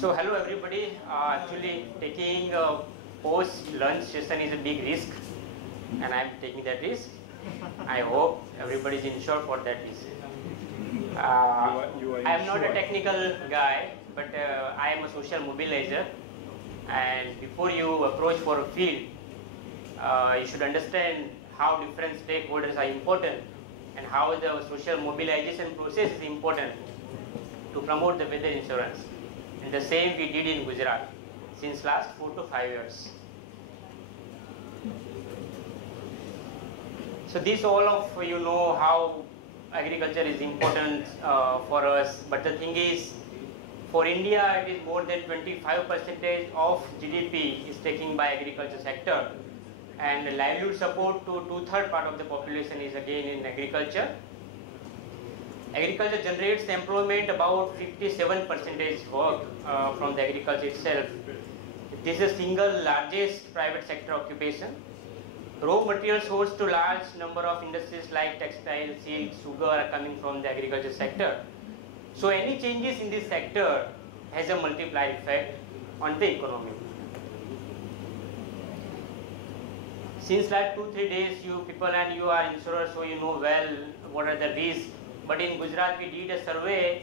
So hello everybody. Actually taking a post lunch session is a big risk, and I am taking that risk. I hope everybody is insured for that risk. I am not a technical guy, but I am a social mobilizer. And before you approach for a field, you should understand how different stakeholders are important and how the social mobilization process is important to promote the weather insurance. And the same we did in Gujarat since last 4 to 5 years. So this all of you know how agriculture is important for us, but the thing is, for India it is more than 25% of GDP is taken by agriculture sector, and livelihood support to 2/3 part of the population is again in agriculture. Agriculture generates employment about 57% work from the agriculture itself. This is the single largest private sector occupation. Raw material source to large number of industries like textile, silk, sugar are coming from the agriculture sector. So any changes in this sector has a multiplier effect on the economy. Since like 2-3 days you people and you are insurers, so you know well what are the risks. But in Gujarat we did a survey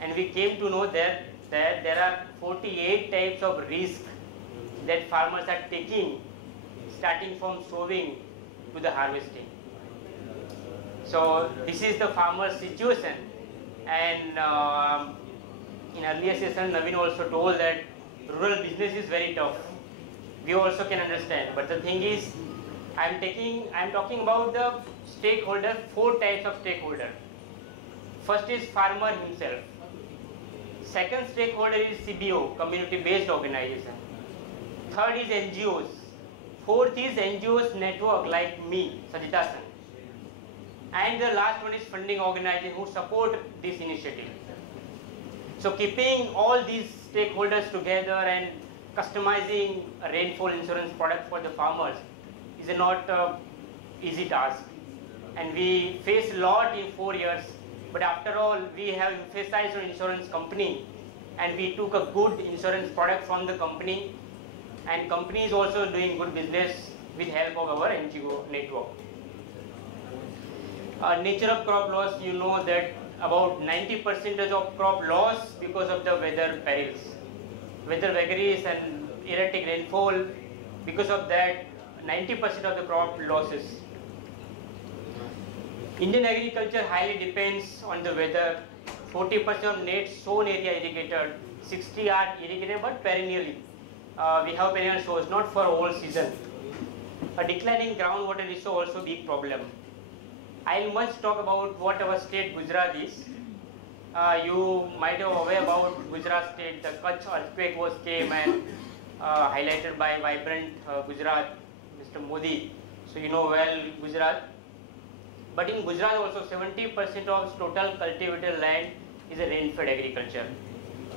and we came to know that there are 48 types of risk that farmers are taking, starting from sowing to the harvesting. So this is the farmer's situation, and in earlier session Naveen also told that rural business is very tough. We also can understand, but the thing is, I am talking about the stakeholder, 4 types of stakeholder. First is farmer himself. Second stakeholder is CBO, community-based organization. Third is NGOs. Fourth is NGOs network like me, Sajita San. And the last one is funding organization who support this initiative. So keeping all these stakeholders together and customizing a rainfall insurance product for the farmers is not an easy task. And we face a lot in 4 years. But after all, we have emphasized on insurance company, and we took a good insurance product from the company, and company is also doing good business with help of our NGO network. Nature of crop loss, you know that about 90% of crop loss because of the weather perils. Weather vagaries and erratic rainfall, because of that 90% of the crop losses. Indian agriculture highly depends on the weather. 40% of net sown area irrigated, 60 are irrigated but perennially. We have perennial source, not for whole season. A declining groundwater is also a big problem. I must talk about what our state Gujarat is. You might have aware about Gujarat state. The Kutch earthquake came and highlighted by vibrant Gujarat, Mr. Modi. So you know well Gujarat. But in Gujarat also 70% of total cultivated land is a rain-fed agriculture.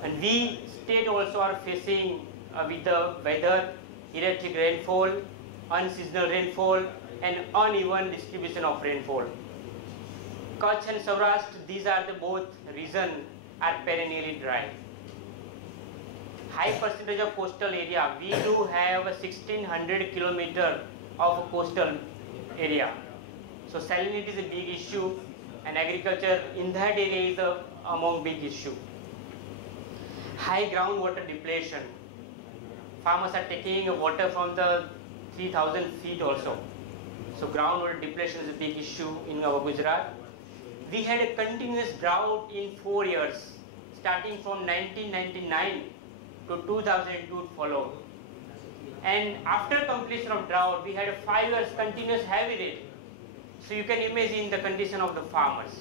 And we state also are facing with the weather, erratic rainfall, unseasonal rainfall and uneven distribution of rainfall. Kutch and Saurashtra, these are the both region are perennially dry. High percentage of coastal area. We do have a 1600 kilometer of coastal area. So salinity is a big issue, and agriculture in that area is among big issue. High groundwater depletion. Farmers are taking water from the 3000 feet also. So groundwater depletion is a big issue in our Gujarat. We had a continuous drought in 4 years, starting from 1999 to 2002 followed. And after completion of drought, we had a 5 years continuous heavy rain. So you can imagine the condition of the farmers.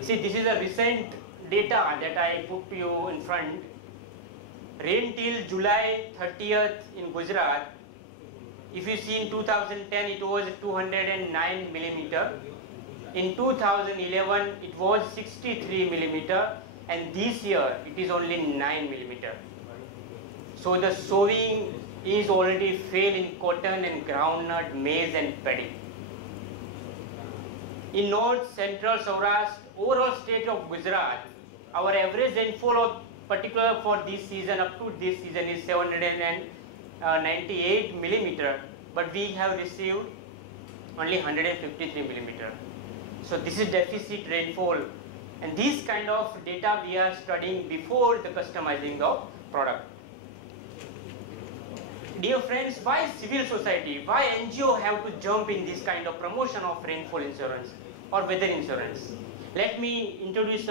See, this is a recent data that I put to you in front. Rain till July 30th in Gujarat. If you see in 2010 it was 209 millimeter. In 2011 it was 63 millimeter, and this year it is only 9 millimeter. So the sowing is already failed in cotton and groundnut, maize and paddy. In north, central Saurashtra, overall state of Gujarat, our average rainfall of particular for this season up to this season is 798 millimeter, but we have received only 153 millimeter. So this is deficit rainfall, and these kind of data we are studying before the customizing of product. Dear friends, why civil society, why NGO have to jump in this kind of promotion of rainfall insurance or weather insurance? Let me introduce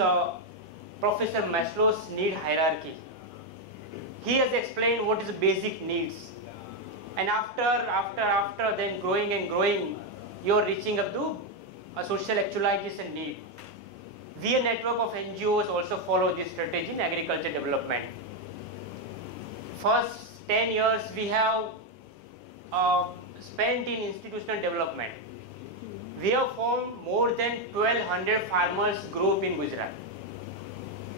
Professor Maslow's need hierarchy. He has explained what is the basic needs, and after then growing and growing, you are reaching up to a social actualization need. We, a network of NGOs, also follow this strategy in agriculture development. First 10 years we have spent in institutional development. We have formed more than 1200 farmers group in Gujarat.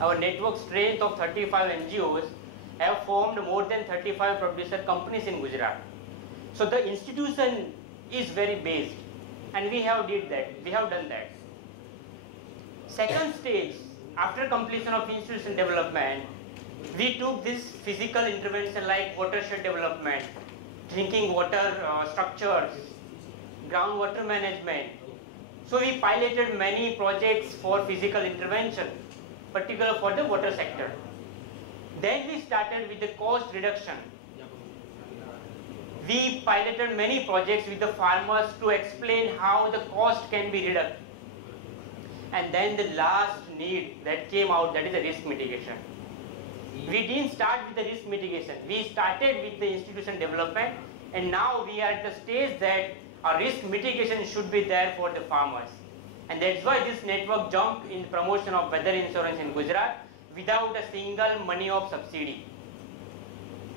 Our network strength of 35 NGOs have formed more than 35 producer companies in Gujarat. So the institution is very based, and we have done that. Second stage, after completion of institution development, we took this physical intervention like watershed development, drinking water structures, groundwater management. So we piloted many projects for physical intervention, particularly for the water sector. Then we started with the cost reduction. We piloted many projects with the farmers to explain how the cost can be reduced. And then the last need that came out, that is the risk mitigation. We didn't start with the risk mitigation. We started with the institution development, and now we are at the stage that a risk mitigation should be there for the farmers. And that's why this network jumped in promotion of weather insurance in Gujarat without a single money of subsidy.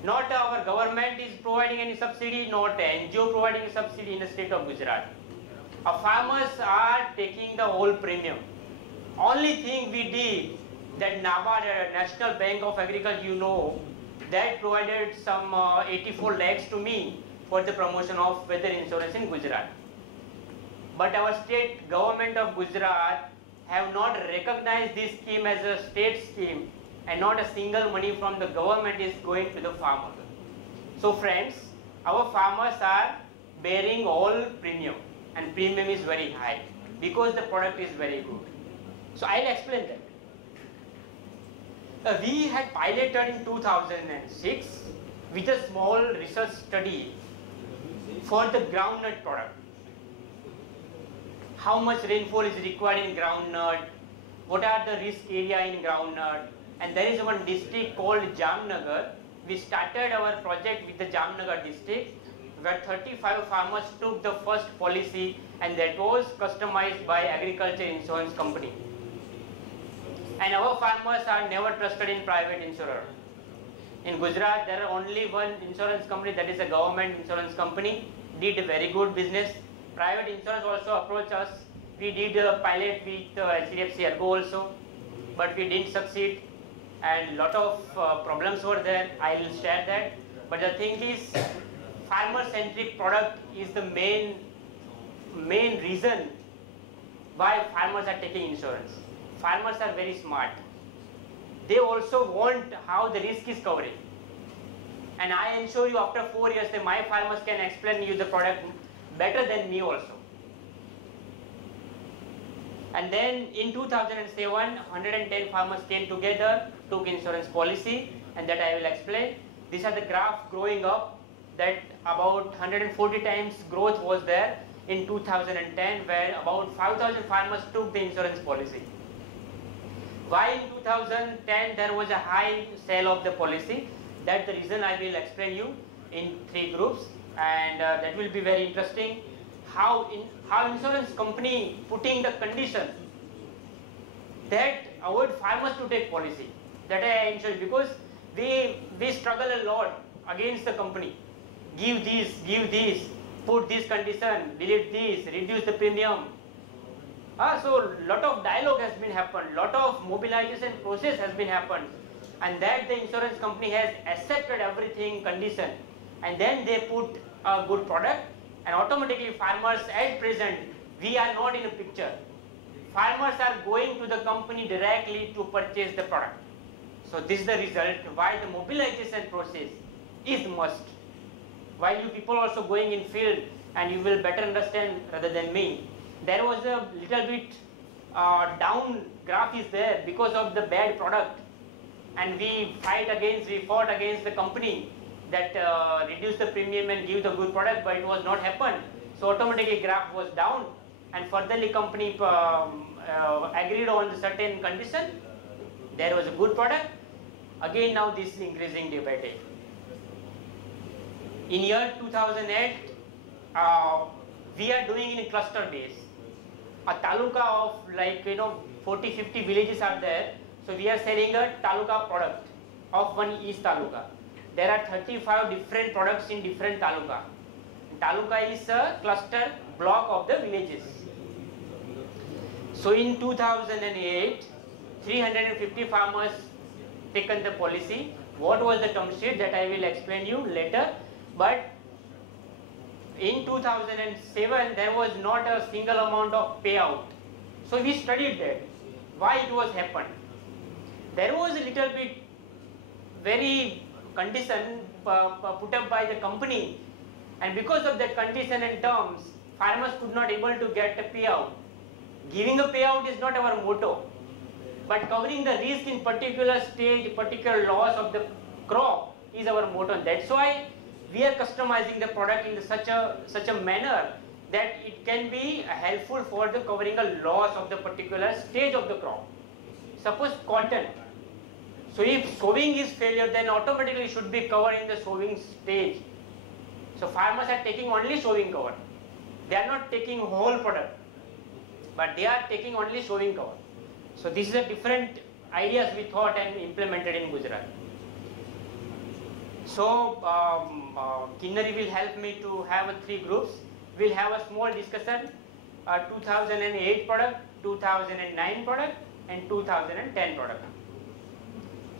Not our government is providing any subsidy, not NGO providing a subsidy in the state of Gujarat. Our farmers are taking the whole premium. Only thing we did, that NABARD, National Bank of Agriculture, you know, that provided some 84 lakhs to me for the promotion of weather insurance in Gujarat. But our state government of Gujarat have not recognized this scheme as a state scheme, and not a single money from the government is going to the farmer. So friends, our farmers are bearing all premium, and premium is very high because the product is very good. So I'll explain that. We had piloted in 2006 with a small research study for the groundnut product. How much rainfall is required in groundnut, what are the risk area in groundnut, and there is one district called Jamnagar. We started our project with the Jamnagar district, where 35 farmers took the first policy, and that was customized by agriculture insurance company. And our farmers are never trusted in private insurer. In Gujarat, there are only one insurance company, that is a government insurance company, did a very good business. Private insurance also approached us. We did a pilot with HDFC Ergo also, but we didn't succeed, and lot of problems were there. I will share that. But the thing is, farmer-centric product is the main reason why farmers are taking insurance. Farmers are very smart. They also want how the risk is covering. And I ensure you after 4 years that my farmers can explain you the product better than me also. And then in 2007, 110 farmers came together, took insurance policy, and that I will explain. These are the graph growing up, that about 140 times growth was there in 2010, where about 5,000 farmers took the insurance policy. Why in 2010 there was a high sale of the policy? That's the reason I will explain you in 3 groups, and that will be very interesting. How insurance company putting the condition that avoid farmers to take policy. That I ensure, because we struggle a lot against the company. Give this, put this condition, delete this, reduce the premium. So lot of dialogue has been happened, lot of mobilization process has been happened, and that the insurance company has accepted everything condition, and then they put a good product, and automatically farmers at present, we are not in a picture. farmers are going to the company directly to purchase the product. So this is the result why the mobilization process is must. While you people also going in field, and you will better understand rather than me, there was a little bit down graph is there because of the bad product, and we fought against the company that reduce the premium and give the good product, but it was not happened. So automatically graph was down, and furtherly company agreed on the certain condition. There was a good product. Again now this is increasing day by day. In year 2008, we are doing in cluster base. A taluka of 40-50 villages are there. So we are selling a taluka product of one each taluka. There are 35 different products in different taluka. Taluka is a cluster block of the villages. So in 2008, 350 farmers taken the policy. What was the term sheet that I will explain you later. But in 2007 there was not a single amount of payout. So we studied that, why it was happened. There was a little bit very condition put up by the company, and because of that condition and terms, farmers could not able to get a payout. Giving a payout is not our motto, but covering the risk in particular stage, particular loss of the crop is our motto. That's why we are customizing the product in such a manner that it can be helpful for the covering a loss of the particular stage of the crop. Suppose cotton. So if sowing is failure, then automatically should be covered in the sowing stage. So farmers are taking only sowing cover. They are not taking whole product, but they are taking only sowing cover. So this is a different ideas we thought and implemented in Gujarat. So Kinnari will help me to have 3 groups. We'll have a small discussion, 2008 product, 2009 product and 2010 product.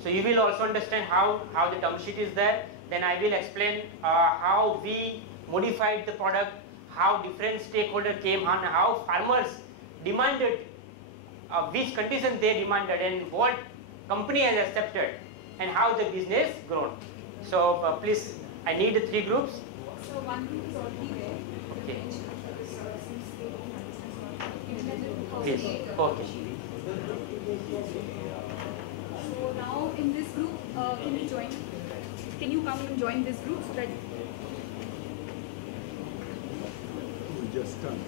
So you will also understand how the term sheet is there. Then I will explain how we modified the product, how different stakeholders came on, how farmers demanded, which conditions they demanded and what company has accepted, and how the business grown. So please, I need 3 groups. So one group is already there. Okay. Yes. Okay. So now in this group, can you join? Can you come and join this group so that? Just done.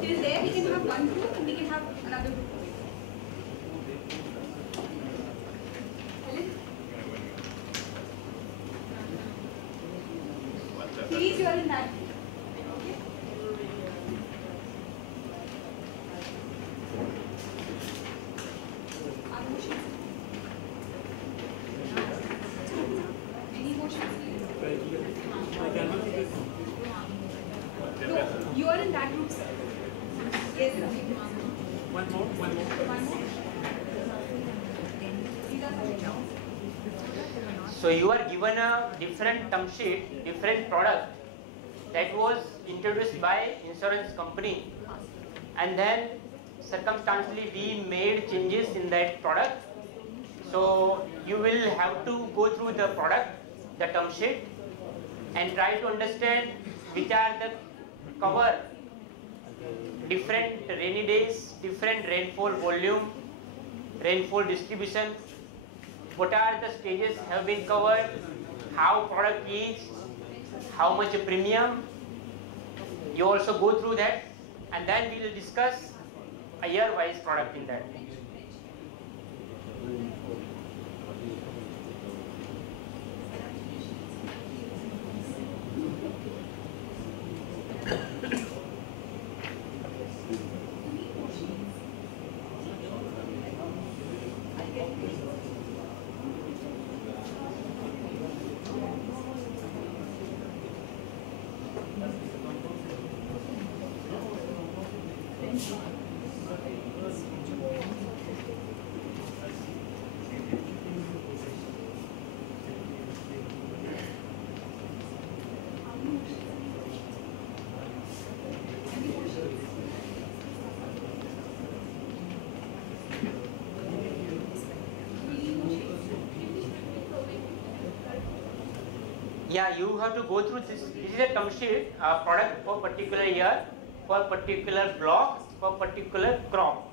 Till there we can have one group and we can have another group. Please, you are in that. Okay. Other motions? Any motions? No, you are in that group, sir. Yes, sir. One more. One more. These are the So you are given a different term sheet, different product that was introduced by insurance company, and then circumstantially we made changes in that product. So you will have to go through the product, the term sheet, and try to understand which are the cover, different rainy days, different rainfall volume, rainfall distribution, what are the stages have been covered, how product is, how much premium. You also go through that, and then we will discuss a year-wise product in that. Yeah, you have to go through this. This is a term sheet, product for particular year, for particular block, for particular crop.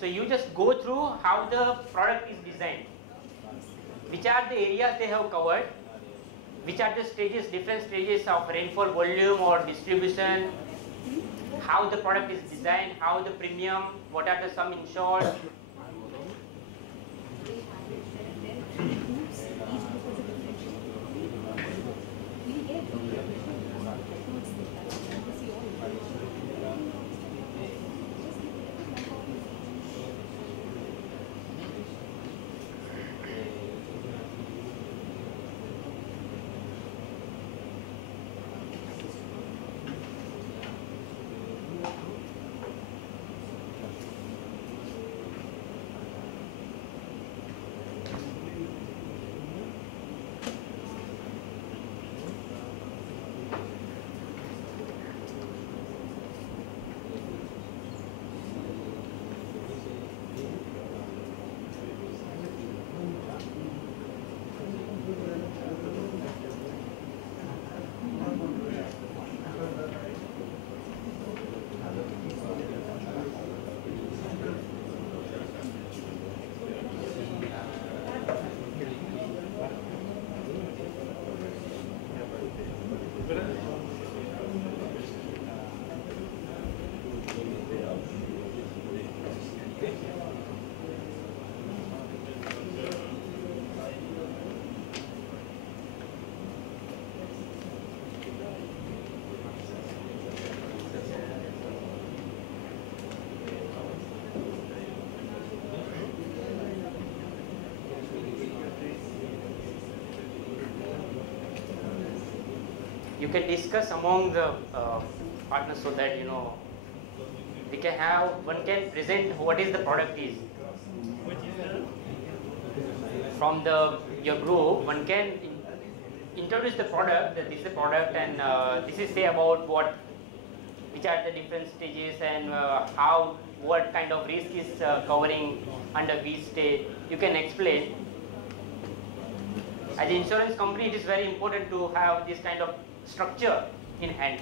So you just go through how the product is designed, which are the areas they have covered, which are the stages, different stages of rainfall volume or distribution, how the product is designed, how the premium, what are the sum insured. You can discuss among the partners so that we can have, one can present what is the product is. From your group, one can introduce the product, that this is the product and this is say about which are the different stages and what kind of risk is covering under which stage. You can explain. As an insurance company, it is very important to have this kind of structure in hand.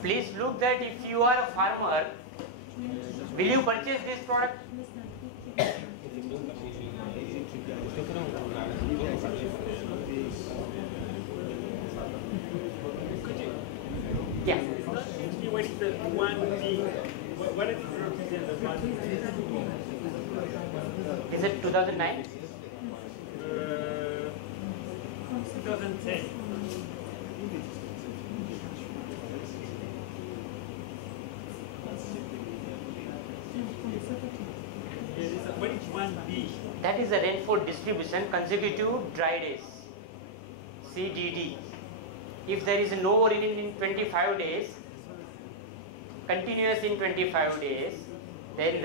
Please look that if you are a farmer, will you purchase this product? Yeah. What is the 1B? What is the 1B? Is it 2009? 2010. What is 1B? That is the rainfall distribution consecutive dry days, CDD. If there is no rain in 25 days, continuous in 25 days, then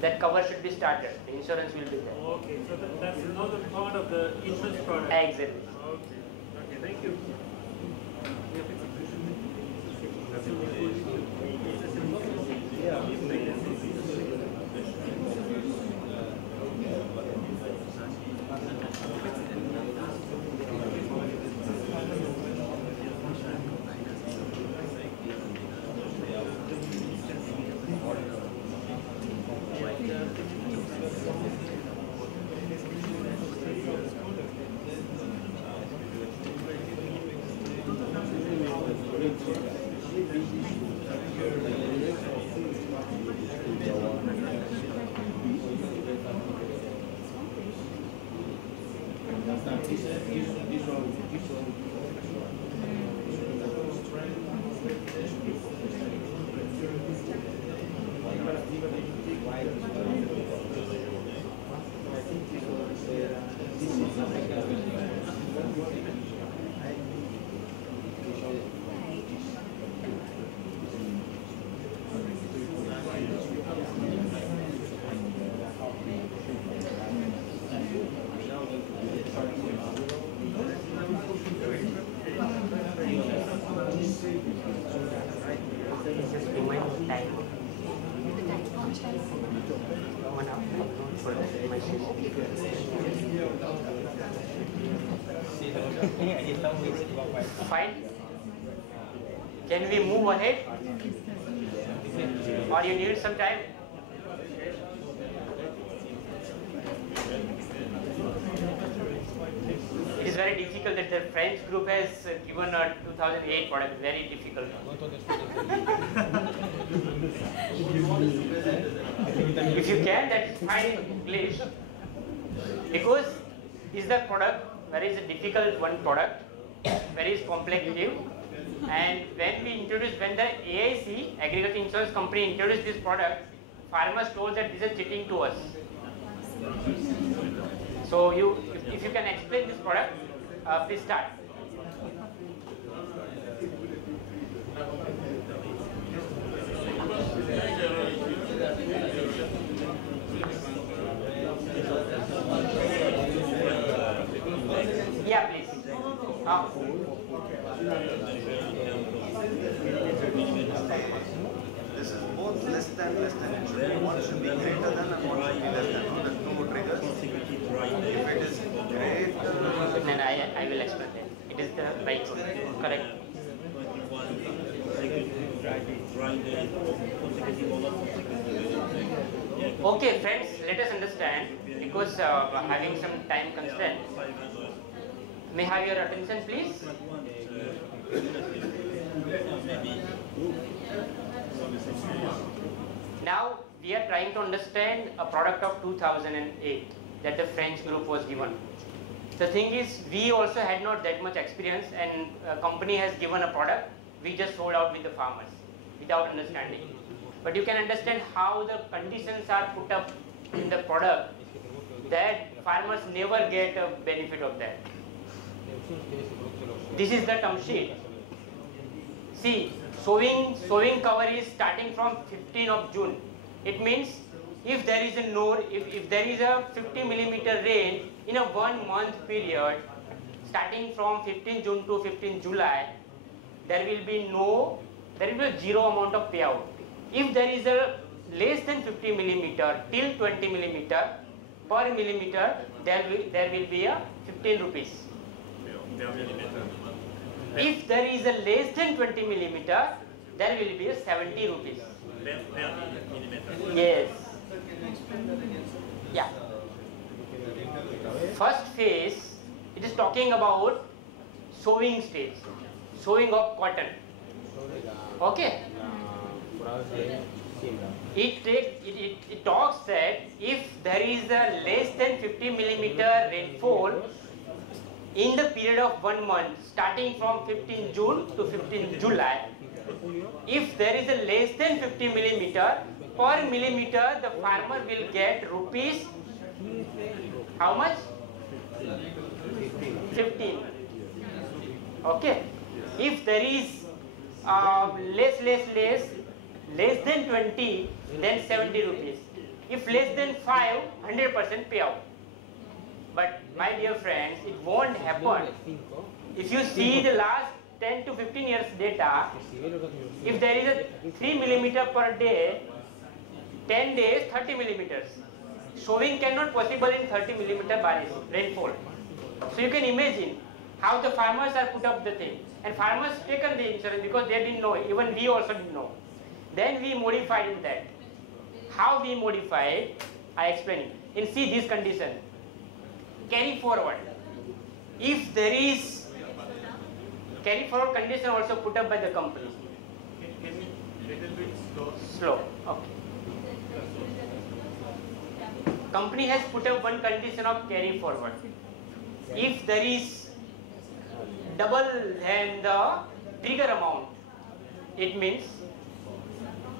that cover should be started. The insurance will be there. Okay, so that's another part of the insurance product. Exactly. Okay, thank you. Fine. Can we move ahead? Or you need some time? It is very difficult that the French group has given a 2008 product. Very difficult. If you can, that's fine in English. Because this is the product, very is a difficult one product, very complex. And when the AIC, Agriculture Insurance Company, introduced this product, farmers told that this is cheating to us. So if you can explain this product, please start. Yeah, please. This is both less than. One should be greater than and one should be less than. No, there's no triggers. If it is greater, Then I will explain that. It is the right one. Correct. Okay, friends, let us understand, because having some time constraint. May I have your attention, please? Now we are trying to understand a product of 2008 that the French group was given. The thing is, we also had not that much experience, and a company has given a product, we just sold out with the farmers without understanding. But you can understand how the conditions are put up in the product that farmers never get a benefit of that. This is the term sheet. See, sowing cover is starting from 15th of June. It means if there is if there is a 50 millimeter rain in a 1 month period, starting from 15th June to 15th July, there will be zero amount of payout. If there is a less than 50 millimeter till 20 millimeter per millimeter, there will be a 15 rupees. If there is a less than 20 millimeter, there will be a 70 rupees. Yes. Yeah. First phase, it is talking about sowing stage, sowing of cotton. Okay. It talks that if there is a less than 50 millimeter rainfall in the period of 1 month, starting from 15th June to 15th July, if there is a less than 50 millimeter per millimeter, the farmer will get rupees, how much? 15. Okay. If there is less than 20, then 70 rupees. If less than 5, 100% payout. But my dear friends, it won't happen. If you see the last 10 to 15 years data, if there is a 3 millimeter per day, 10 days, 30 millimeters. Sowing cannot possible in 30 millimeter rainfall. So you can imagine how the farmers are put up the thing. And farmers taken the insurance because they didn't know, even we also didn't know. Then we modified in that. How we modified, I explain. In see this condition. Carry forward. If there is carry forward condition also put up by the company. can you little bit Slow. Okay. Company has put up one condition of carry forward. If there is double than the trigger amount. It means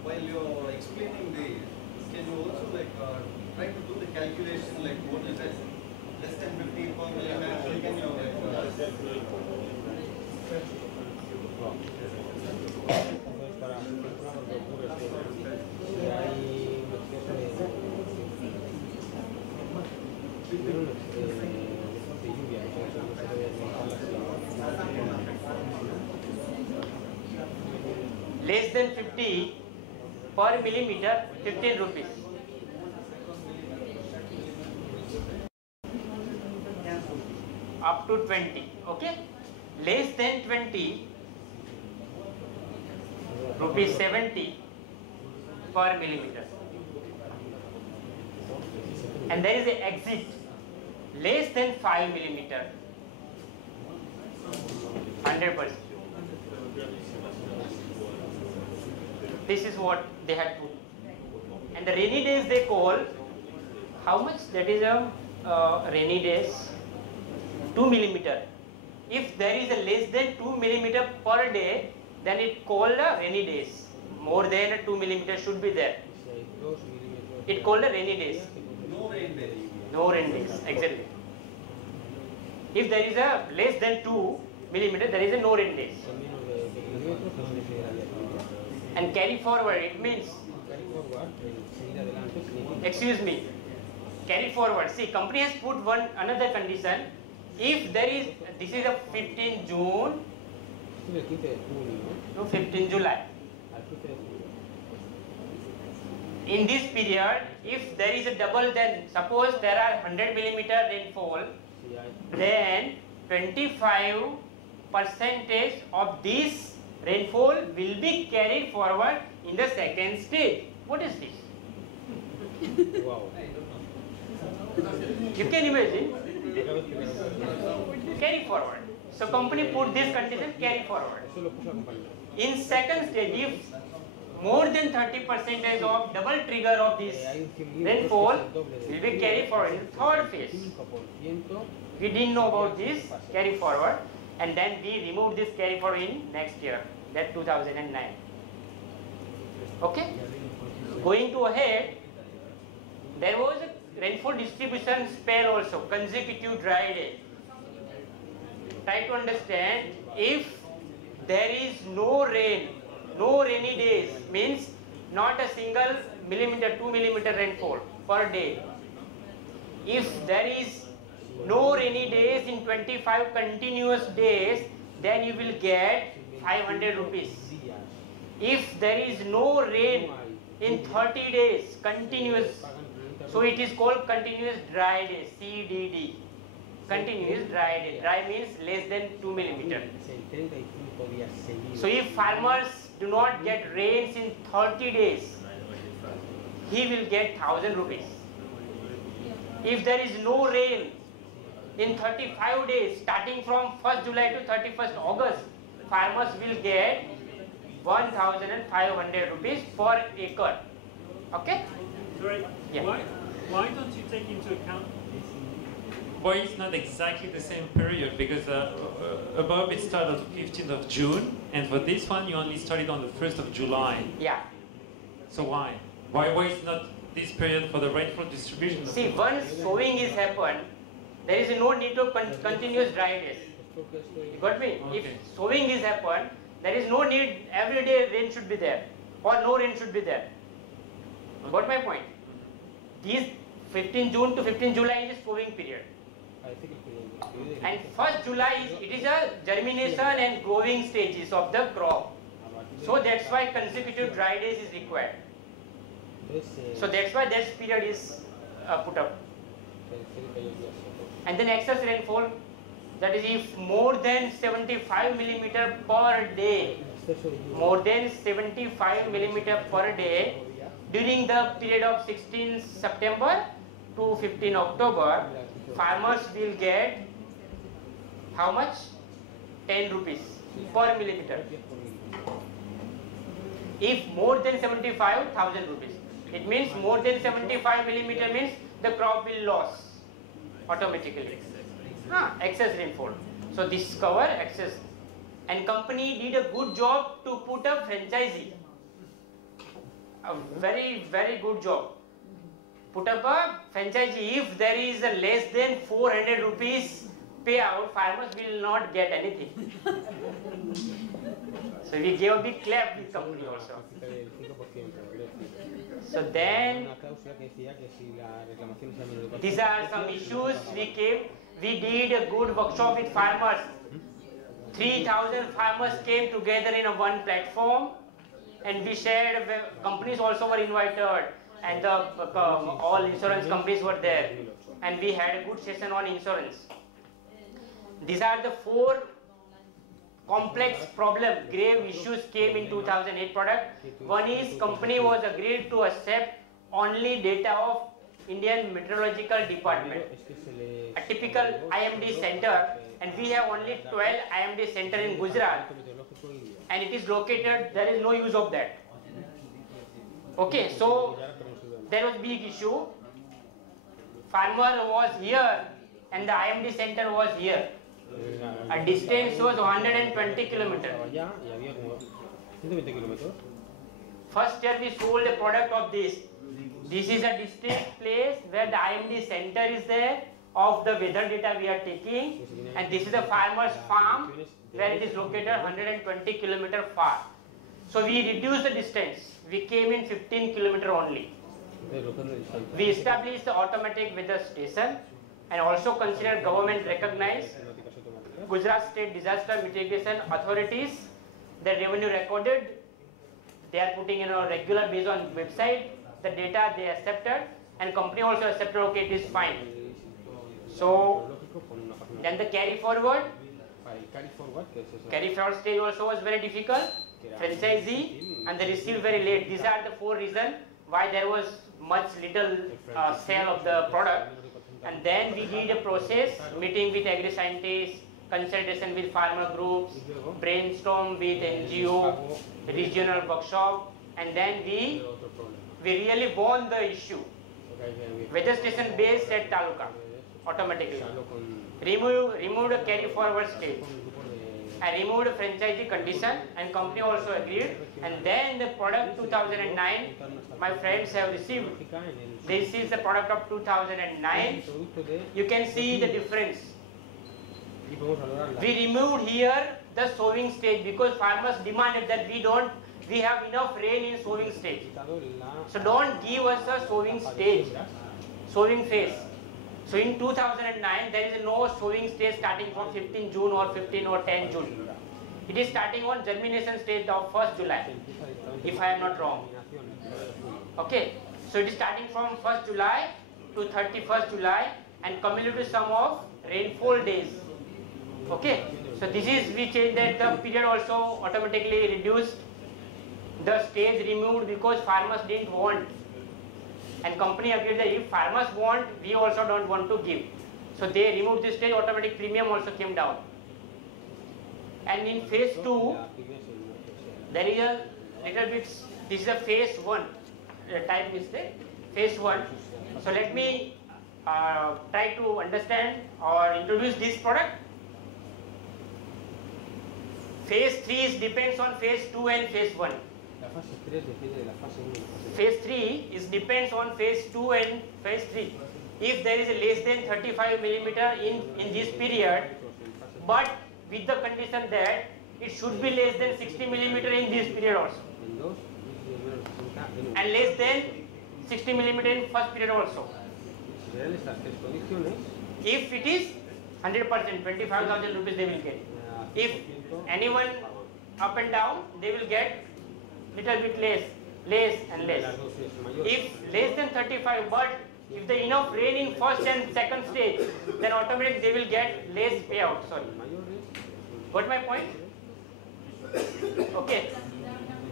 While you're explaining can you also try to do the calculation what is that? Less than 50 per millimeter, can you less than 50 per millimeter, 15 rupees. Up to 20, okay? Less than 20, rupees 70 per millimeter. And there is an exit, less than 5 millimeter, 100%. This is what they had put. And the rainy days they call, how much? That is a rainy days, 2 millimeter. If there is a less than 2 millimeter per day, then it called a rainy days. More than a 2 millimeter should be there. It called a rainy days. no rain days? No rain days, exactly. If there is a less than 2 millimeter, there is a no rain days. And carry forward, it means, excuse me, carry forward. See, company has put another condition. If there is, this is a 15 June to 15 July. In this period, if there is a double, then suppose there are 100 millimeter rainfall, then 25% of this rainfall will be carried forward in the second stage. What is this? Wow. You can imagine. Carry forward. So company put this condition, carry forward. In second stage, if more than 30% of double trigger of this rainfall will be carried forward in third phase. We didn't know about this carry forward, and then we removed this carry forward in next year, that 2009. Okay? Going to ahead, there was a rainfall distribution spell also, consecutive dry day. Try to understand, if there is no rain, no rainy days, means not a single millimeter, 2 millimeter rainfall per day. If there is no rainy days in 25 continuous days, then you will get 500 rupees. If there is no rain in 30 days continuous, so it is called continuous dry day, CDD. Continuous dry day. Dry means less than 2 millimeter. So if farmers do not get rains in 30 days, he will get 1000 rupees. If there is no rain in 35 days, starting from 1st July to 31st August, farmers will get 1500 rupees per acre. Okay? Sorry, Yeah. why don't you take into account? Why it's not exactly the same period? Because above it started on 15th of June, and for this one you only started on the 1st of July. Yeah. So why? Why is not this period for the rainfall distribution? See, once sowing is happened, there is no need of continuous dry days. You got me? Okay. If sowing is happened, there is no need every day rain should be there, or no rain should be there. You got my point? These 15 June to 15 July is sowing period. And 1st July it is a germination and growing stages of the crop. So that's why consecutive dry days is required. So that's why that period is put up. And then excess rainfall, that is if more than 75 millimeter per day, more than 75 millimeter per day during the period of 16 September to 15 October, farmers will get how much? 10 rupees per millimeter. If more than 75, 1000 rupees. It means more than 75 millimeter means the crop will lose automatically. Excess rainfall. So this cover access, and company did a good job to put a franchisee. A very good job. Put up a franchisee. If there is a less than 400 rupees payout, farmers will not get anything. So we gave a big clap with company also. So then these are some issues we came. We did a good workshop with farmers. 3,000 farmers came together in a one platform, and we shared. Companies also were invited, and the all insurance companies were there, and we had a good session on insurance. These are the 4 complex grave issues came in 2008 product. One is company was agreed to accept only data of Indian Meteorological Department, a typical IMD center, and we have only 12 IMD center in Gujarat, and it is located, there is no use of that. Okay, so there was big issue. Farmer was here and the IMD center was here. A distance was 120 kilometers. First year we sold a product of this. This is a distinct place where the IMD center is there of the weather data we are taking, and this is a farmer's farm where it is located 120 kilometers far. So we reduced the distance. We came in 15 kilometers only. We established the automatic weather station and also considered government recognized Gujarat State Disaster Mitigation Authorities. The revenue recorded, they are putting in a regular based on website. The data they accepted, and company also accepted, okay, it is fine. So then the carry forward stage also was very difficult. Franchisee, and they received very late. These are the 4 reasons why there was little sale of the product. And then we did a process, meeting with agri scientists, consultation with farmer groups, brainstorm with NGO, regional workshop, and then we really won the issue. Weather station based at Taluka, automatically. Removed a carry forward stage. I removed a franchisee condition, and company also agreed. And then the product 2009, my friends have received. This is the product of 2009. You can see the difference. We removed here the sowing stage because farmers demanded that we have enough rain in sowing stage. So don't give us a sowing stage, sowing phase. So in 2009, there is no sowing stage starting from 15 June or 15 or 10 June. It is starting on germination stage of 1st July, if I am not wrong. Okay, so it is starting from 1st July to 31st July and cumulative sum of rainfall days. Okay, so this is, we changed that the period also automatically reduced. The stage removed because farmers didn't want. And company agreed that if farmers want, we also don't want to give. So they removed this stage, automatic premium also came down. And in phase 2, there is a little bit, this is a phase 1, type mistake, phase 1. So let me try to understand or introduce this product. Phase 3 depends on phase 2 and phase 1. Phase 3 depends on phase 2 and phase 3. If there is a less than 35 millimeter in this period, but with the condition that it should be less than 60 millimeter in this period also, and less than 60 millimeter in first period also. If it is 100%, 25,000 rupees they will get. If anyone up and down, they will get little bit less and less. If less than 35, but if the enough rain in first and second stage, then automatically they will get less payout. Sorry. Got my point? Okay.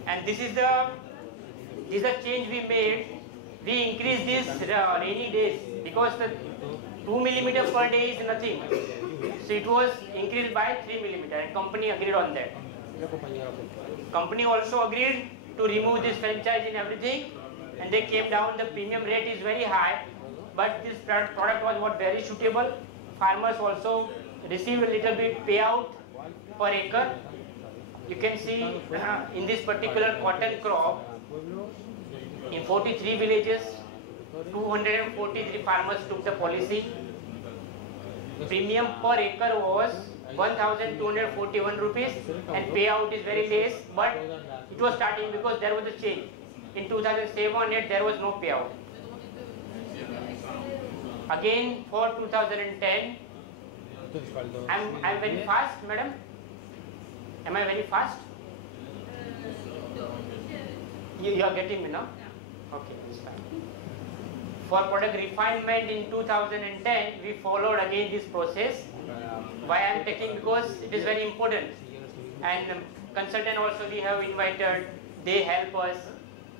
And this is the change we made. We increased this rainy days because the 2 millimeter per day is nothing. So it was increased by 3 millimeter, and company agreed on that. Company also agreed to remove this franchise and everything, and they came down. The premium rate is very high, but this product was not very suitable. Farmers also receive a little bit payout per acre. You can see in this particular cotton crop, in 43 villages, 243 farmers took the policy. Premium per acre was 1,241 rupees and payout is very less, but it was starting because there was a change. In 2007-8 there was no payout. Again for 2010, I'm very fast, madam. Am I very fast? You are getting me now? Okay, it's fine. For product refinement in 2010, we followed again this process. Why I am taking? Because it is very important. And consultant also we have invited. They help us.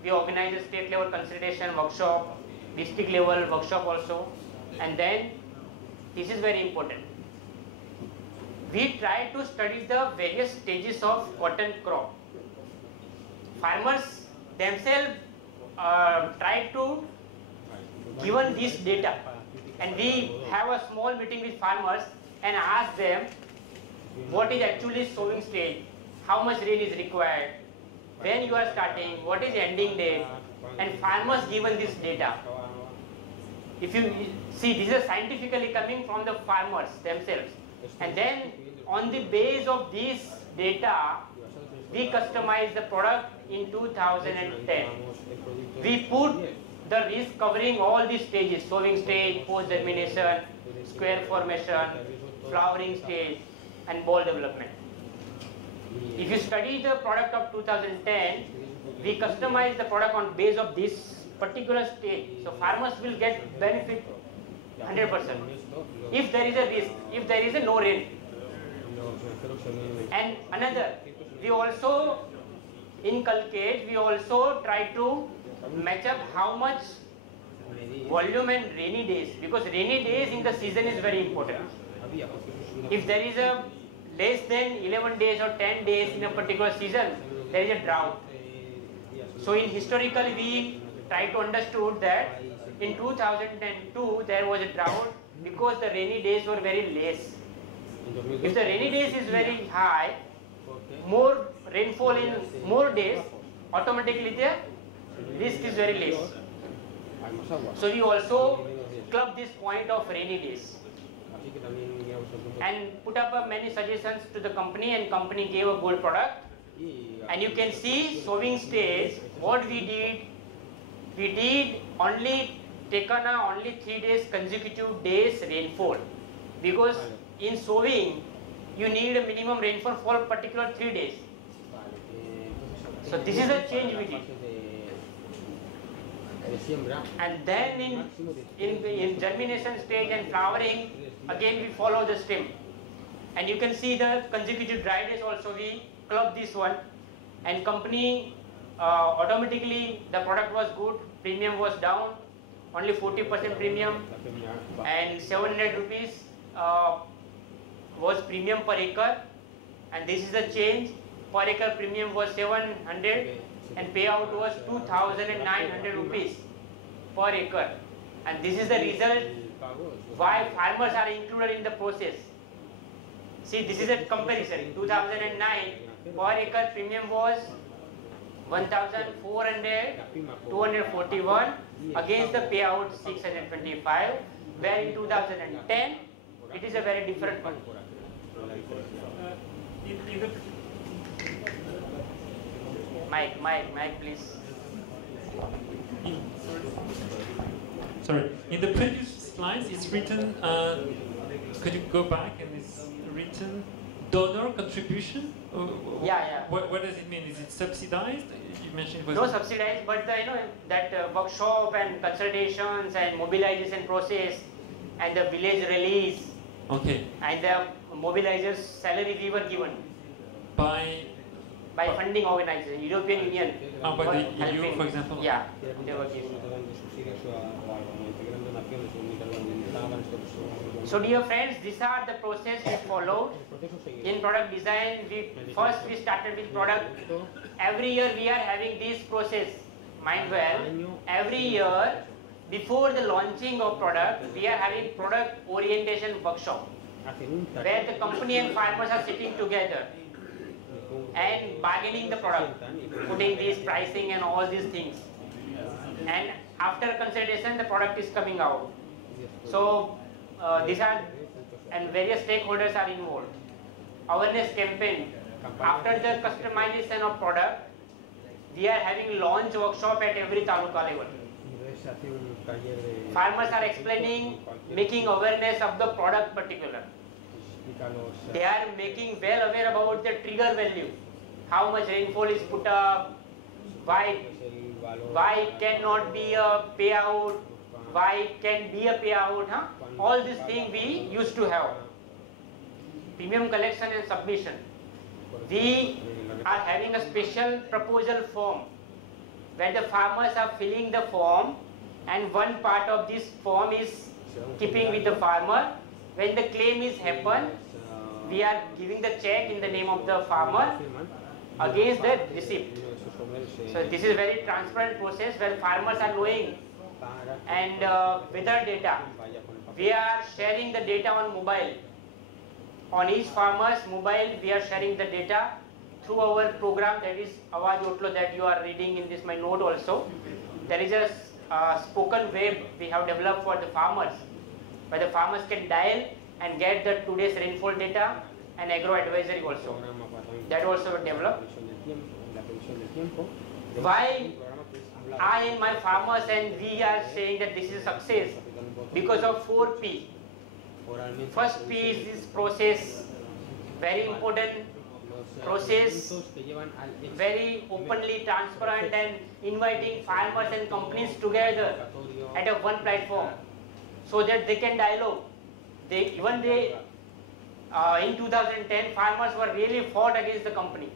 We organize a state level consultation workshop, district level workshop also. And then this is very important. We try to study the various stages of cotton crop. Farmers themselves try to given this data, and we have a small meeting with farmers and ask them what is actually sowing stage, how much rain is required, when you are starting, what is ending date, and farmers given this data. If you see, this is scientifically coming from the farmers themselves, and then on the base of this data we customize the product in 2010. We put the risk covering all these stages: sowing stage, post germination, square formation, flowering stage, and ball development. If you study the product of 2010, we customize the product on base of this particular stage. So farmers will get benefit 100%. If there is a risk, if there is a no rain. And another, we also inculcate, we also try to match up how much volume and rainy days, because rainy days in the season is very important. If there is a less than 11 days or 10 days in a particular season, there is a drought. So in historically we try to understood that in 2002 there was a drought because the rainy days were very less. If the rainy days is very high, more rainfall in more days, automatically the risk is very less. So we also club this point of rainy days and put up many suggestions to the company, and company gave a good product. And you can see sowing stage, what we did only taken only 3 days consecutive days rainfall, because in sowing you need a minimum rainfall for a particular 3 days. So this is a change we did. And then in germination stage and flowering, again we follow the stem. And you can see the consecutive dry days also we club this one, and company automatically the product was good, premium was down, only 40% premium, and 700 rupees was premium per acre. And this is a change. Per acre premium was 700 and payout was 2,900 rupees per acre. And this is the result why farmers are included in the process. See, this is a comparison. 2009 per acre premium was 1,241 against the payout 625, where in 2010 it is a very different one. Mike, please. Sorry, in the previous slides it's written, could you go back, and it's written donor contribution? Yeah. What does it mean? Is it subsidized? You mentioned it was No subsidized, but that workshop and consultations and mobilization process and the village release. Okay. And the mobilizers' salary we were given by funding organization, European Union. By the EU, helping. for example? Yeah, they were given. So dear friends, these are the process we followed. In product design, we started with product. Every year we are having this process. Mind well, every year before the launching of product, we are having product orientation workshop. where the company and farmers are sitting together and bargaining the product, putting these pricing and all these things. And after consideration, the product is coming out. So these are, and various stakeholders are involved. Awareness campaign. After the customization of product, we are having launch workshop at every taluka level. Farmers are explaining, making awareness of the product particular. They are making well aware about the trigger value. How much rainfall is put up, why it cannot be a payout, why it can be a payout. All these things we used to have. Premium collection and submission. We are having a special proposal form where the farmers are filling the form, and one part of this form is keeping with the farmer. When the claim is happen, we are giving the check in the name of the farmer against the receipt. So this is very transparent process where farmers are knowing, and weather data. We are sharing the data on mobile. On each farmer's mobile, we are sharing the data through our program, that is Awaz Otlo, that you are reading in this my note also. There is a spoken web we have developed for the farmers, where the farmers can dial and get the today's rainfall data and agro advisory also. That also developed. Why I and my farmers and we are saying that this is a success? Because of 4 P. First P is this process, very important process, very openly transparent and inviting farmers and companies together at a one platform so that they can dialogue. In 2010, farmers were really fought against the company,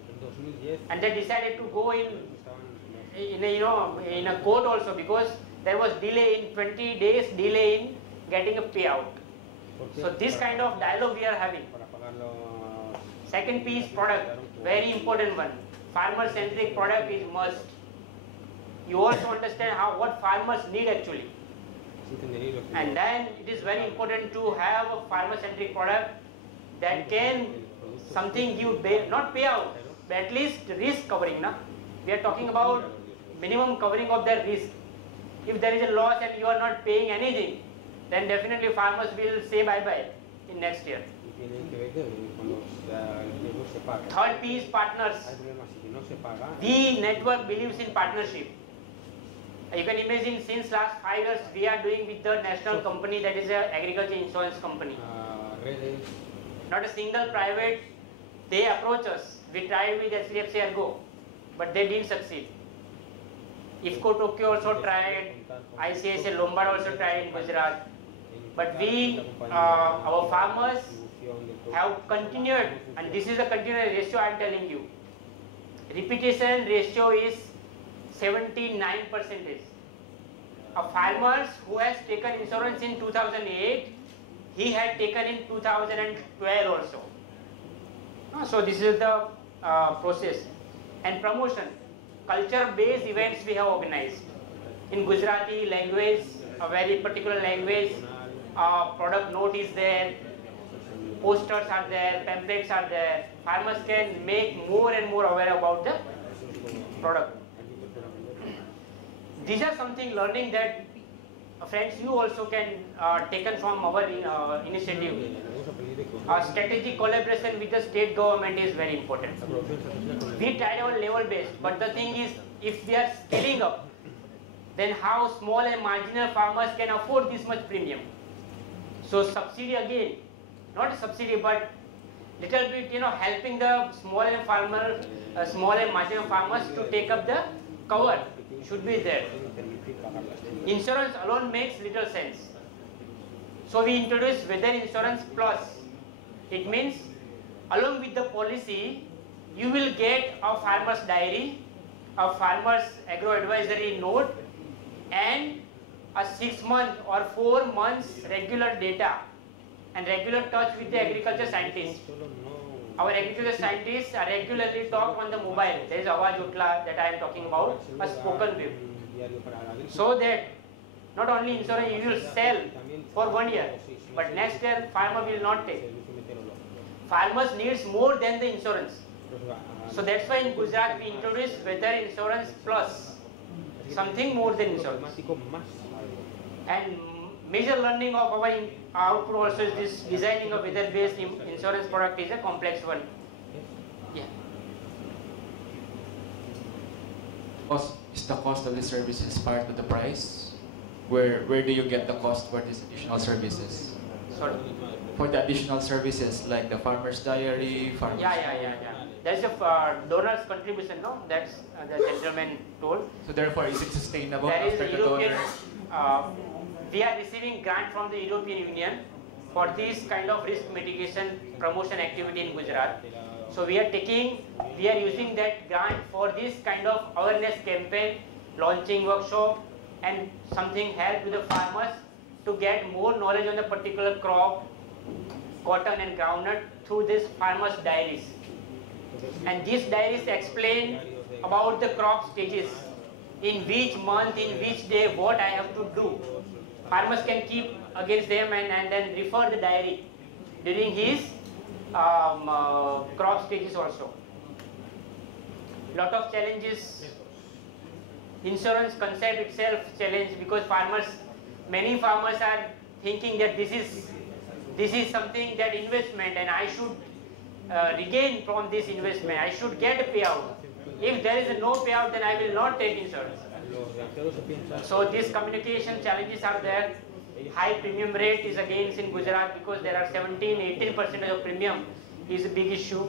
and they decided to go in a court also, because there was delay in 20 days delay in getting a payout. So this kind of dialogue we are having. Second piece, product, very important one. Farmer-centric product is must. You also understand what farmers need actually. And then it is very important to have a farmer-centric product that can something give, not payout, but at least risk covering. We are talking about minimum covering of their risk. If there is a loss and you are not paying anything, then definitely farmers will say bye-bye in next year. Third piece, partners. The network believes in partnership. You can imagine since last 5 years we are doing with the national company, that is an agriculture insurance company. Not a single private, they approach us. We tried with HDFC Ergo, but they didn't succeed. IFCO Tokyo also tried, ICICI Lombard also tried in Gujarat. But we, our farmers have continued, and this is a continuous ratio I am telling you. Repetition ratio is 79%. A farmer who has taken insurance in 2008, he had taken in 2012 also. So this is the process. And promotion, culture-based events we have organized. In Gujarati language, a very particular language, product note is there, posters are there, pamphlets are there. Farmers can make more and more aware about the product. These are something learning that friends you also can taken from our initiative. Strategic collaboration with the state government is very important. We tried our level based, but the thing is, if we are scaling up, then how small and marginal farmers can afford this much premium? So subsidy again, not a subsidy, but little bit, helping the small and marginal farmers to take up the cover should be there. Insurance alone makes little sense. So we introduced Weather Insurance Plus. It means along with the policy, you will get a farmer's diary, a farmer's agro advisory note, and a 6-month or 4 months regular data and regular touch with the agriculture scientists. Our agriculture scientists are regularly talk on the mobile. There is Awaz Otlo that I am talking about, a spoken web. So that Not only insurance, you will sell for 1 year, but next year farmer will not take. Farmers needs more than the insurance. So that's why in Gujarat we introduced weather insurance plus something more than insurance. And major learning of our output also is this designing a weather-based insurance product is a complex one. Yeah. Is the cost of the services part of the price? Where do you get the cost for these additional services? Sorry. For the additional services like the farmer's diary, Yeah. That's a donor's contribution, no? That's the gentleman told. So therefore, is it sustainable There is after a the European, donor? we are receiving grant from the European Union for this kind of risk mitigation promotion activity in Gujarat. So we are using that grant for this kind of awareness campaign, launching workshop, and something help to the farmers to get more knowledge on the particular crop, cotton and groundnut through this farmers' diaries. And these diaries explain about the crop stages, in which month, in which day, what I have to do. Farmers can keep against them and then refer the diary during his crop stages also. Lot of challenges. Insurance concept itself challenge because many farmers are thinking that this is something that investment and I should regain from this investment. I should get a payout. If there is no payout, then I will not take insurance. So these communication challenges are there. High premium rate is against in Gujarat because there are 17-18% of premium is a big issue.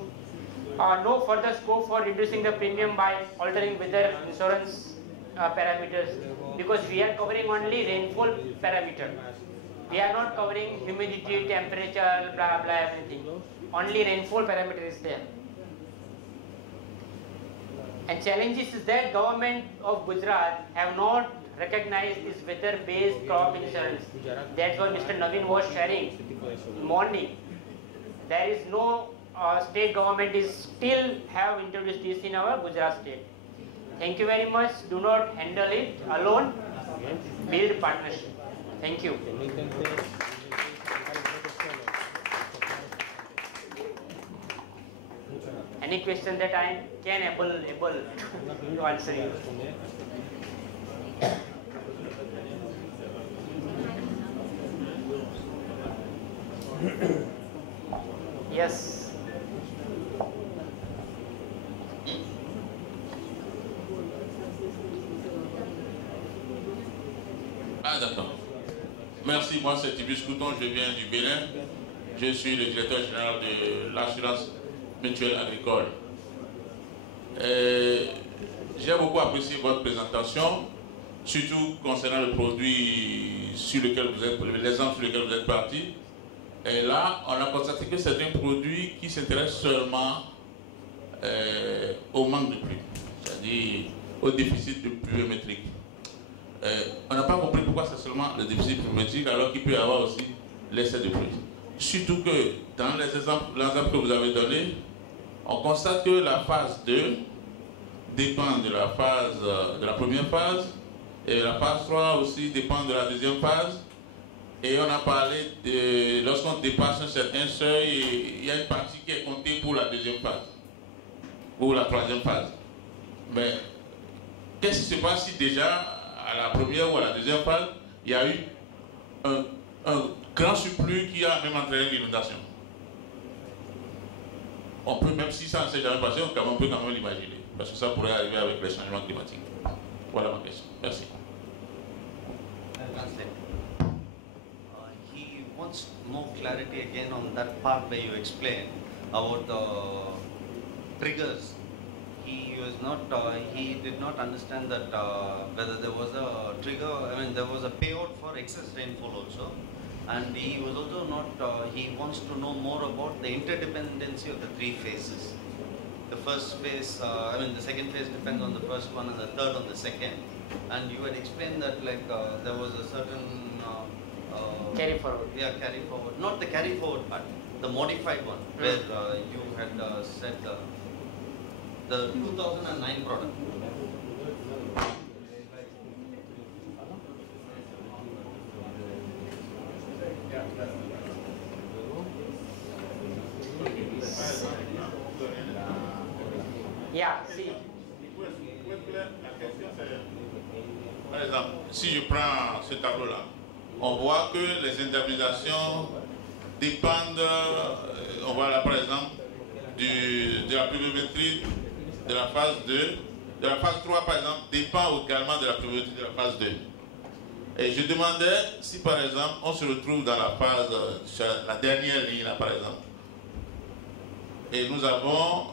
No further scope for reducing the premium by altering weather insurance parameters because we are covering only rainfall parameter. We are not covering humidity, temperature, blah blah everything. Only rainfall parameter is there. And challenges is that government of Gujarat have not recognized this weather-based crop insurance. That's what Mr. Naveen was sharing morning. There is no state government is still have introduced this in our Gujarat state. Thank you very much. Do not handle it alone. Build partnership. Thank you. Any question that I can able to answer you? Yes. Ah d'accord. Merci, moi c'est Tibus Couton, je viens du Bénin. Je suis le directeur général de l'assurance mutuelle agricole. J'ai beaucoup apprécié votre présentation, surtout concernant le produit sur lequel vous êtes, l'exemple sur lequel vous êtes parti. Et là, on a constaté que c'est un produit qui s'intéresse seulement au manque de pluie, c'est-à-dire au déficit de pluviométrique. On n'a pas compris pourquoi c'est seulement le déficit pluviométrique alors qu'il peut y avoir aussi l'excès de pluie. Surtout que dans l'exemple que vous avez donné, on constate que la phase 2 dépend de la phase de la première phase et la phase 3 aussi dépend de la deuxième phase. Et on a parlé de lorsqu'on dépasse un certain seuil, il y a une partie qui est comptée pour la deuxième phase ou la troisième phase. Mais qu'est-ce qui se passe si déjà à la première ou à la deuxième phase, il y a eu un grand surplus qui a même entraîné l'inondation? On peut, même si ça ne s'est jamais passé, on peut quand même l'imaginer. Parce que ça pourrait arriver avec les changements climatiques. Voilà ma question. Merci. He wants more clarity again on that part where you explained about the triggers. He was not. He did not understand that whether there was a trigger. I mean, there was a payout for excess rainfall also, and he was also not. He wants to know more about the interdependency of the three phases. The first phase, the second phase depends on the first one, and the third on the second. And you had explained that like there was a certain Carry forward. Yeah, carry forward. Not the carry forward part, the modified one, where you had said the 2009 product. Yeah, see. La question c'est, par exemple, si je prends ce tableau-là, on voit que les indemnisations dépendent, on voit là par exemple, de la pluviométrie de la phase 2, de la phase 3 par exemple, dépend également de la pluviométrie de la phase 2. Et je demandais si par exemple on se retrouve dans la phase, la dernière ligne là par exemple, et nous avons,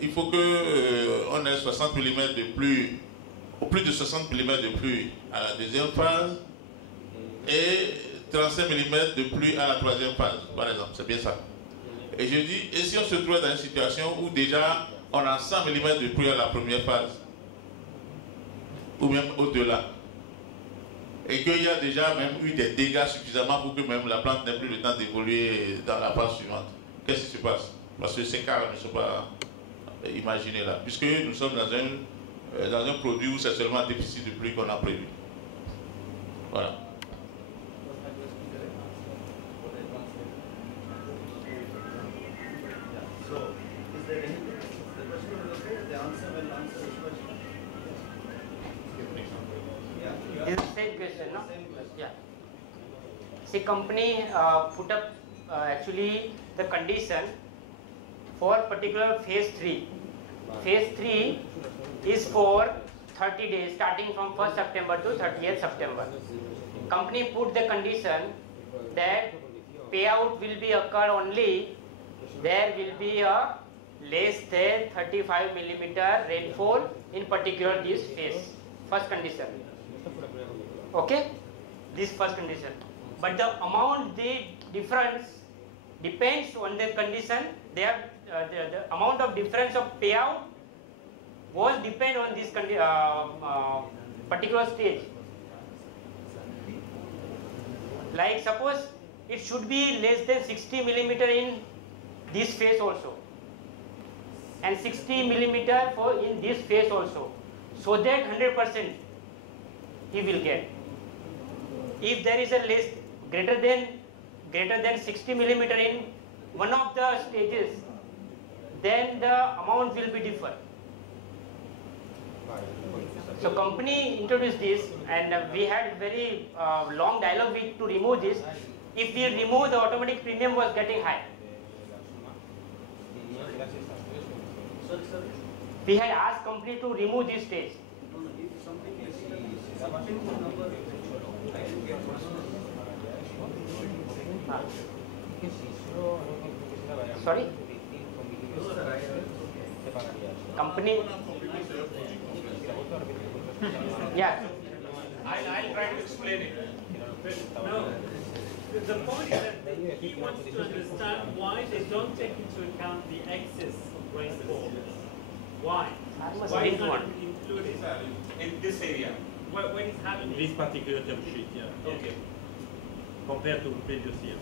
il faut que on ait 60 mm de pluie, ou plus de 60 mm de pluie à la deuxième phase, et 35 mm de pluie à la troisième phase, par exemple, c'est bien ça. Et je dis, et si on se trouve dans une situation où déjà on a 100 mm de pluie à la première phase, ou même au-delà, et qu'il y a déjà même eu des dégâts suffisamment pour que même la plante n'ait plus le temps d'évoluer dans la phase suivante, qu'est-ce qui se passe? Parce que ces cas ne sont pas imaginés là, puisque nous sommes dans un produit où c'est seulement un déficit de pluie qu'on a prévu. Voilà. This is the same question, no? Yeah. See, company put up actually the condition for particular phase 3. Phase 3 is for 30 days starting from 1st September to 30th September. Company put the condition that payout will be occur only there will be a less than 35 mm rainfall in particular this phase. First condition. Okay, this first condition. But the amount, the difference depends on the condition. They have the amount of difference of payout was depend on this particular stage. Like suppose it should be less than 60 mm in this phase also, and 60 mm for in this phase also, so that 100% he will get. If there is a less greater than 60 mm in one of the stages, then the amount will be different. So company introduced this, and we had very long dialogue to remove this. If we remove, the automatic premium was getting high. We had asked company to remove this stage. Sorry? Company? Yeah. I'll try to explain it. No. The point is that he wants to understand why they don't take into account the excess rainfall. Why? Why is not included in this area? What is happening? This particular term sheet, yeah. Okay. Compared to previous years.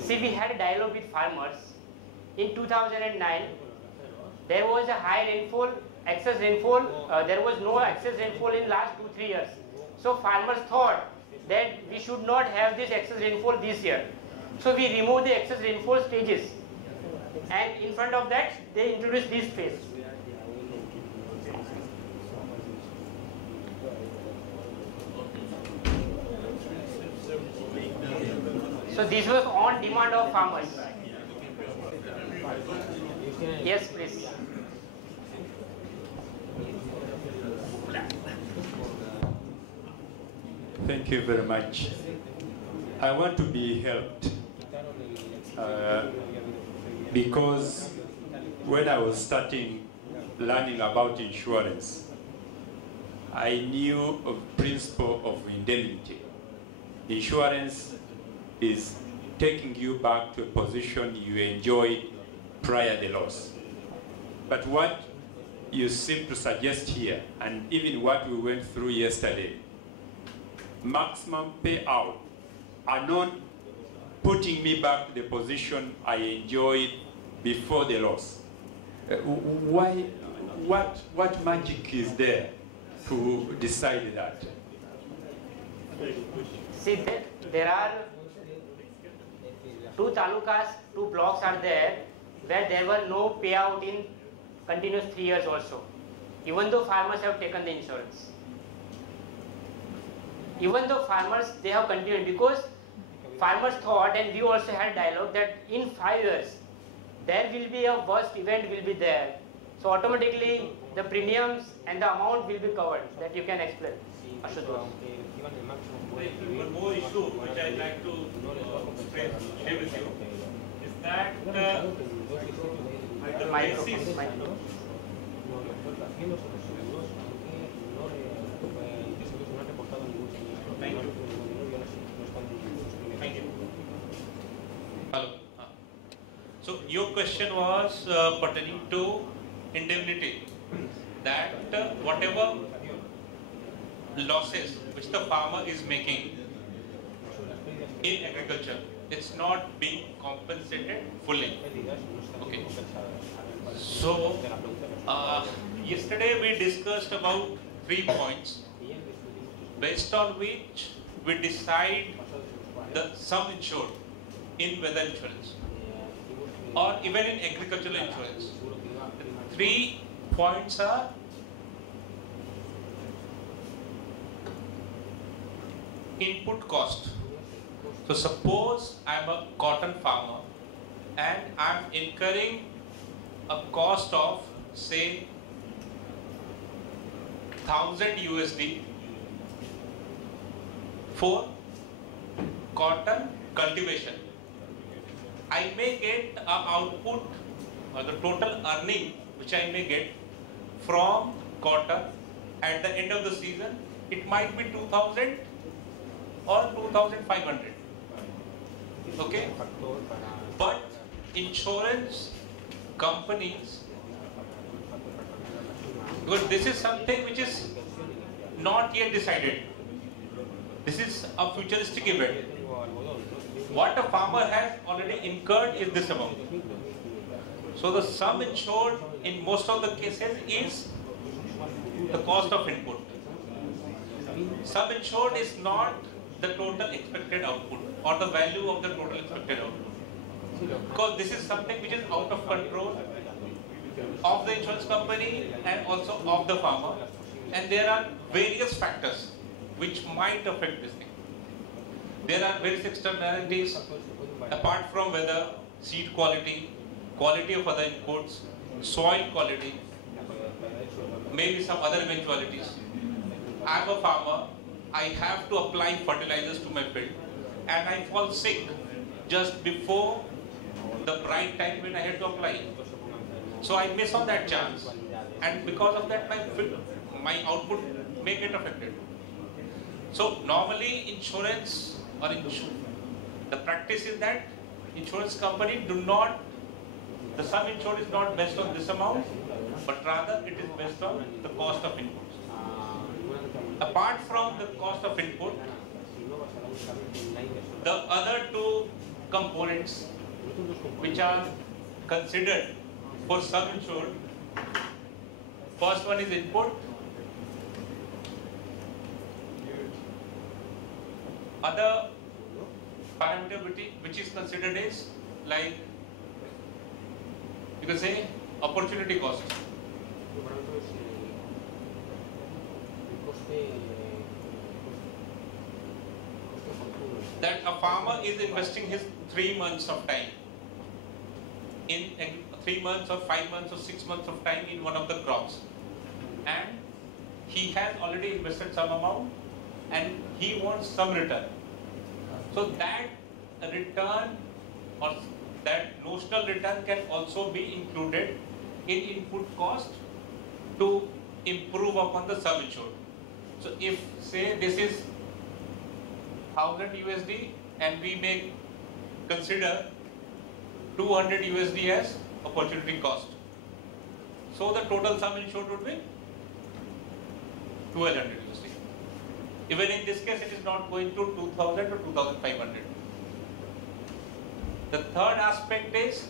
See, we had a dialogue with farmers. In 2009, there was a high rainfall, excess rainfall. There was no excess rainfall in last 2-3 years. So farmers thought that we should not have this excess rainfall this year. So we removed the excess rainfall stages. And in front of that, they introduced this phase. So this was on demand of farmers. Yes, please. Thank you very much. I want to be helped because when I was starting learning about insurance, I knew of principle of indemnity. Insurance is taking you back to a position you enjoyed prior to the loss. But what you seem to suggest here, and even what we went through yesterday, maximum payout are not putting me back to the position I enjoyed before the loss. Why? What magic is there to decide that? See, there are 2 talukas, 2 blocks are there. where there were no payout in continuous 3 years also, even though farmers have taken the insurance. Even though farmers, they have continued, because farmers thought, and we also had dialogue, that in 5 years there will be a worst event will be there, so automatically the premiums and the amount will be covered. That you can explain, Ashutosh. One more issue which I'd like to share with you is that the basis. Thank you. Thank you. Hello. So your question was pertaining to indemnity, that whatever losses which the farmer is making in agriculture, it's not being compensated fully. Okay. So yesterday we discussed about 3 points based on which we decide the sum insured in weather insurance or even in agricultural insurance. The 3 points are input cost. So suppose I am a cotton farmer and I am incurring a cost of say 1000 USD for cotton cultivation. I may get an output or the total earning which I may get from cotton at the end of the season, it might be 2000 or 2500. Okay, but insurance companies, because this is something which is not yet decided, this is a futuristic event. What a farmer has already incurred is this amount. So the sum insured in most of the cases is the cost of input. Sum insured is not the total expected output or the value of the total expected output, because this is something which is out of control of the insurance company and also of the farmer, and there are various factors which might affect this thing. There are various externalities apart from weather, seed quality, quality of other inputs, soil quality, maybe some other eventualities. I am a farmer, I have to apply fertilizers to my field and I fall sick just before the right time when I had to apply. So I miss on that chance, and because of that my output may get affected. So normally insurance or the practice is that insurance company do not, the sum insured is not based on this amount, but rather it is based on the cost of inputs. Apart from the cost of input, the other 2 components which are considered for sum insured, first one is input, other parameter which is considered is like, you can say, opportunity cost. That a farmer is investing his 3 months of time in 3 months or 5 months or 6 months of time in one of the crops, and he has already invested some amount and he wants some return. So that return or that notional return can also be included in input cost to improve upon the sum insured. So if say this is 1000 USD and we may consider 200 USD as opportunity cost, so the total sum insured would be 1200 USD. Even in this case, it is not going to 2000 or 2500. The third aspect is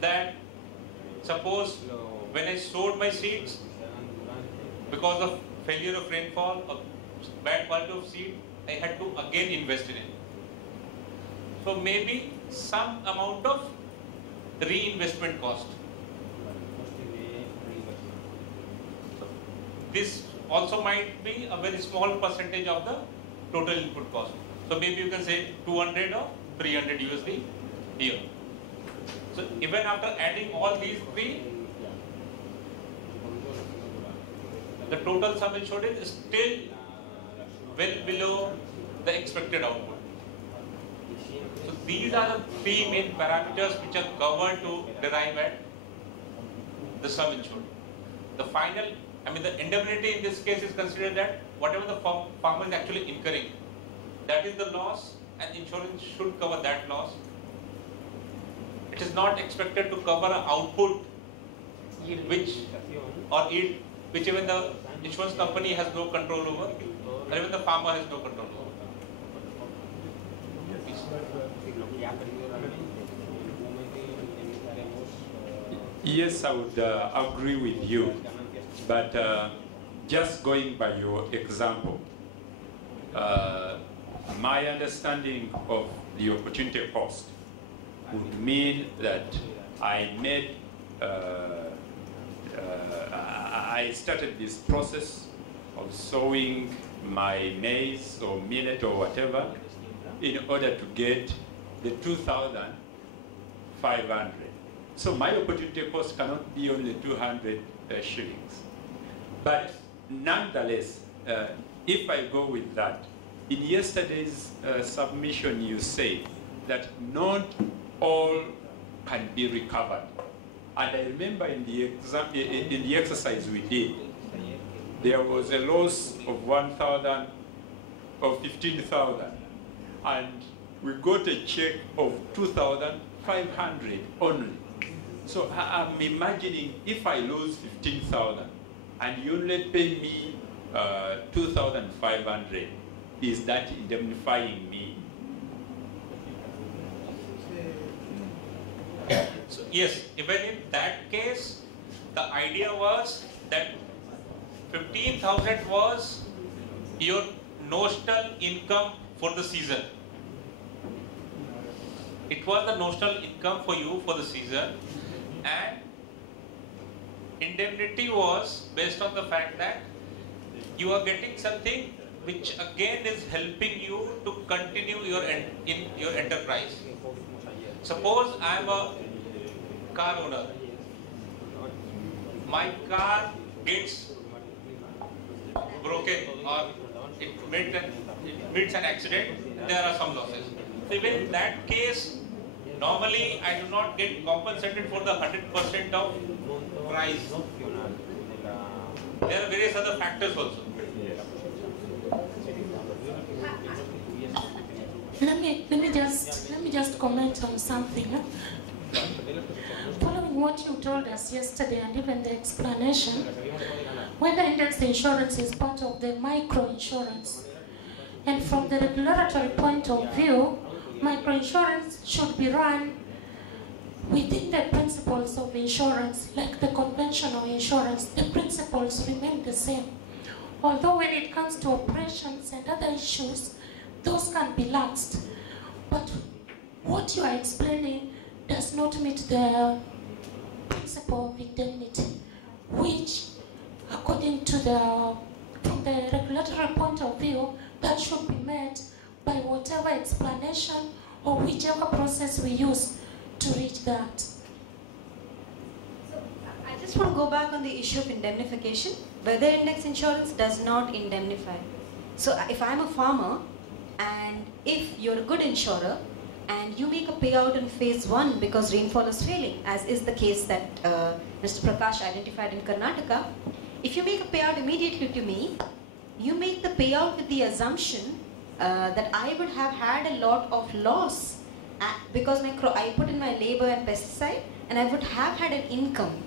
that suppose when I sowed my seeds, because of failure of rainfall or bad quality of seed, I had to again invest in it. So maybe some amount of reinvestment cost. This also might be a very small percentage of the total input cost. So maybe you can say 200 or 300 USD here. So even after adding all these three, the total sum insured is still well below the expected output. So these are the three main parameters which are covered to derive at the sum insured. The final, the indemnity in this case is considered that whatever the farmer is actually incurring, that is the loss, and insurance should cover that loss. It is not expected to cover an output which even the insurance company has no control over, or even the farmer has no control over. Yes, I would agree with you, but just going by your example, my understanding of the opportunity cost would mean that I started this process of sowing my maize or millet or whatever in order to get the 2,500. So my opportunity cost cannot be only 200 shillings. But nonetheless, if I go with that, in yesterday's submission you say that not all can be recovered. And I remember in the exercise we did, there was a loss of 1,000 or 15,000, and we got a check of 2,500 only. So I'm imagining if I lose 15,000 and you only pay me 2,500, is that indemnifying me? So yes, even in that case, the idea was that 15,000 was your notional income for the season. It was the notional income for you for the season, and indemnity was based on the fact that you are getting something which again is helping you to continue in your enterprise. Suppose I am a car owner. My car gets broken or it meets an accident, there are some losses. So even in that case, normally I do not get compensated for the 100% of price. There are various other factors also. Let me just comment on something. Following what you told us yesterday and even the explanation, whether index insurance is part of the microinsurance, and from the regulatory point of view, microinsurance should be run within the principles of insurance, like the conventional insurance. The principles remain the same. Although when it comes to operations and other issues, those can be laxed. But what you are explaining does not meet the principle of indemnity, which, according to from the regulatory point of view, that should be met by whatever explanation or whichever process we use to reach that. So I just want to go back on the issue of indemnification. Weather index insurance does not indemnify. So if I'm a farmer, and if you're a good insurer, and you make a payout in phase 1 because rainfall is failing, as is the case that Mr. Prakash identified in Karnataka, if you make a payout immediately to me, you make the payout with the assumption that I would have had a lot of loss because I put in my labor and pesticide, and I would have had an income.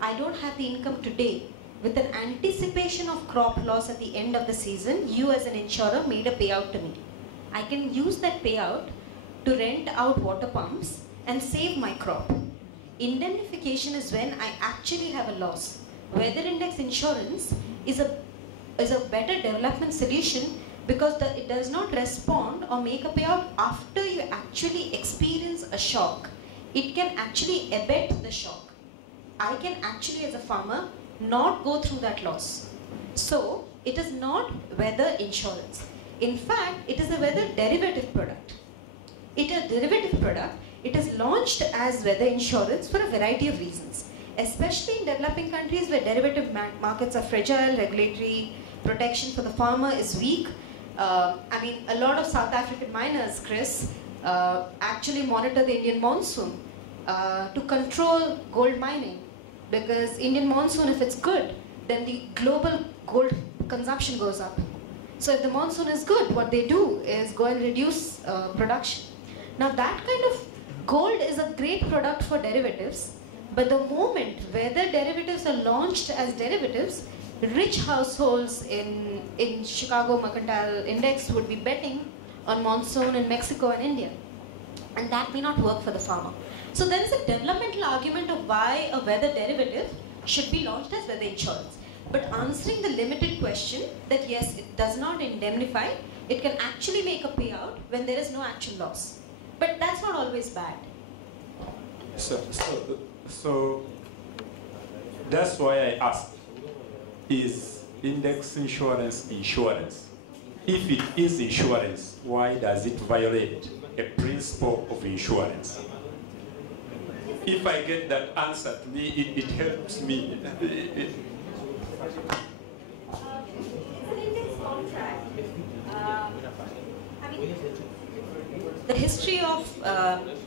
I don't have the income today. With an anticipation of crop loss at the end of the season, you as an insurer made a payout to me. I can use that payout to rent out water pumps and save my crop. Indemnification is when I actually have a loss. Weather index insurance is a better development solution because it does not respond or make a payout after you actually experience a shock. it can actually abet the shock. I can actually, as a farmer, not go through that loss. So it is not weather insurance. In fact, it is a weather derivative product. It is a derivative product. It is launched as weather insurance for a variety of reasons, especially in developing countries where derivative markets are fragile, regulatory protection for the farmer is weak. I mean, a lot of South African miners, Chris, actually monitor the Indian monsoon to control gold mining, because Indian monsoon, if it's good, then the global gold consumption goes up. So if the monsoon is good, what they do is go and reduce production. Now that kind of gold is a great product for derivatives, but the moment weather derivatives are launched as derivatives, rich households in Chicago Mercantile Index would be betting on monsoon in Mexico and India. And that may not work for the farmer. So there is a developmental argument of why a weather derivative should be launched as weather insurance. But answering the limited question that yes, it does not indemnify, it can actually make a payout when there is no actual loss. But that's not always bad. So that's why I asked, is index insurance insurance? If it is insurance, why does it violate a principle of insurance? If I get that answer to me, it helps me. It's an index contract. I mean, the history of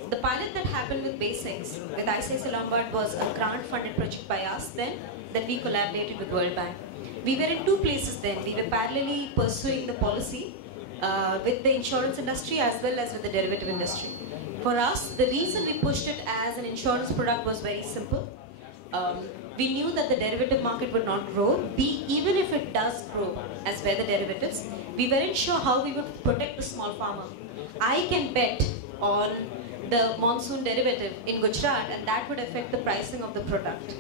the pilot that happened with Basics with ICICI Lombard was a grant-funded project by us then that we collaborated with World Bank. We were in two places then. We were parallelly pursuing the policy with the insurance industry as well as with the derivative industry. For us, the reason we pushed it as an insurance product was very simple. We knew that the derivative market would not grow. Even if it does grow as weather derivatives, we weren't sure how we would protect the small farmer. I can bet on the monsoon derivative in Gujarat, and that would affect the pricing of the product.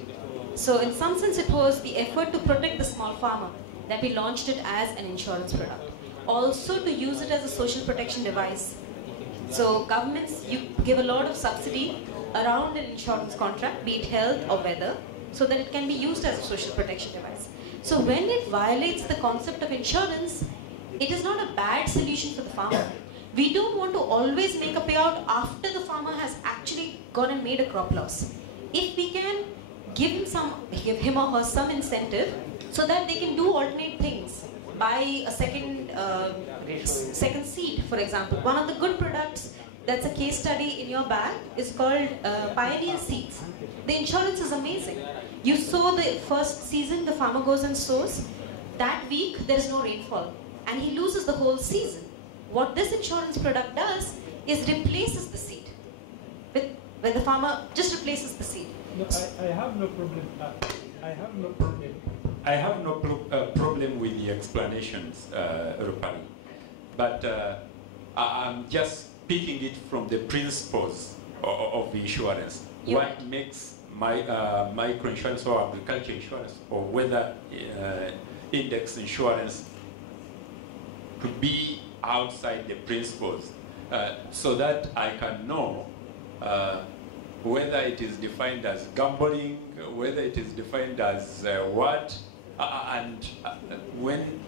So in some sense, it was the effort to protect the small farmer that we launched it as an insurance product. Also to use it as a social protection device. So governments, you give a lot of subsidy around an insurance contract, be it health or weather, so that it can be used as a social protection device. So when it violates the concept of insurance, it is not a bad solution for the farmer. We don't want to always make a payout after the farmer has actually gone and made a crop loss. If we can give him or her some incentive so that they can do alternate things, buy a second seed, for example. One of the good products that's a case study in your bag is called Pioneer Seeds. The insurance is amazing. You sow the first season, the farmer goes and sows. That week there is no rainfall and he loses the whole season. What this insurance product does is replaces the seed. When the farmer just replaces the seed. No, I have no problem. I have no problem with the explanations, Rupali, but I'm just picking it from the principles of the insurance. What makes microinsurance or agriculture insurance or whether index insurance to be outside the principles, so that I can know whether it is defined as gambling, whether it is defined as what, and when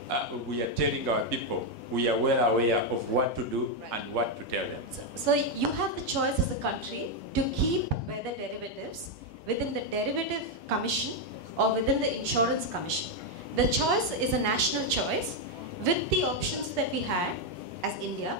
we are telling our people, we are well aware of what to do and what to tell them. So you have the choice as a country to keep weather derivatives within the derivative commission or within the insurance commission. The choice is a national choice with the options that we had as India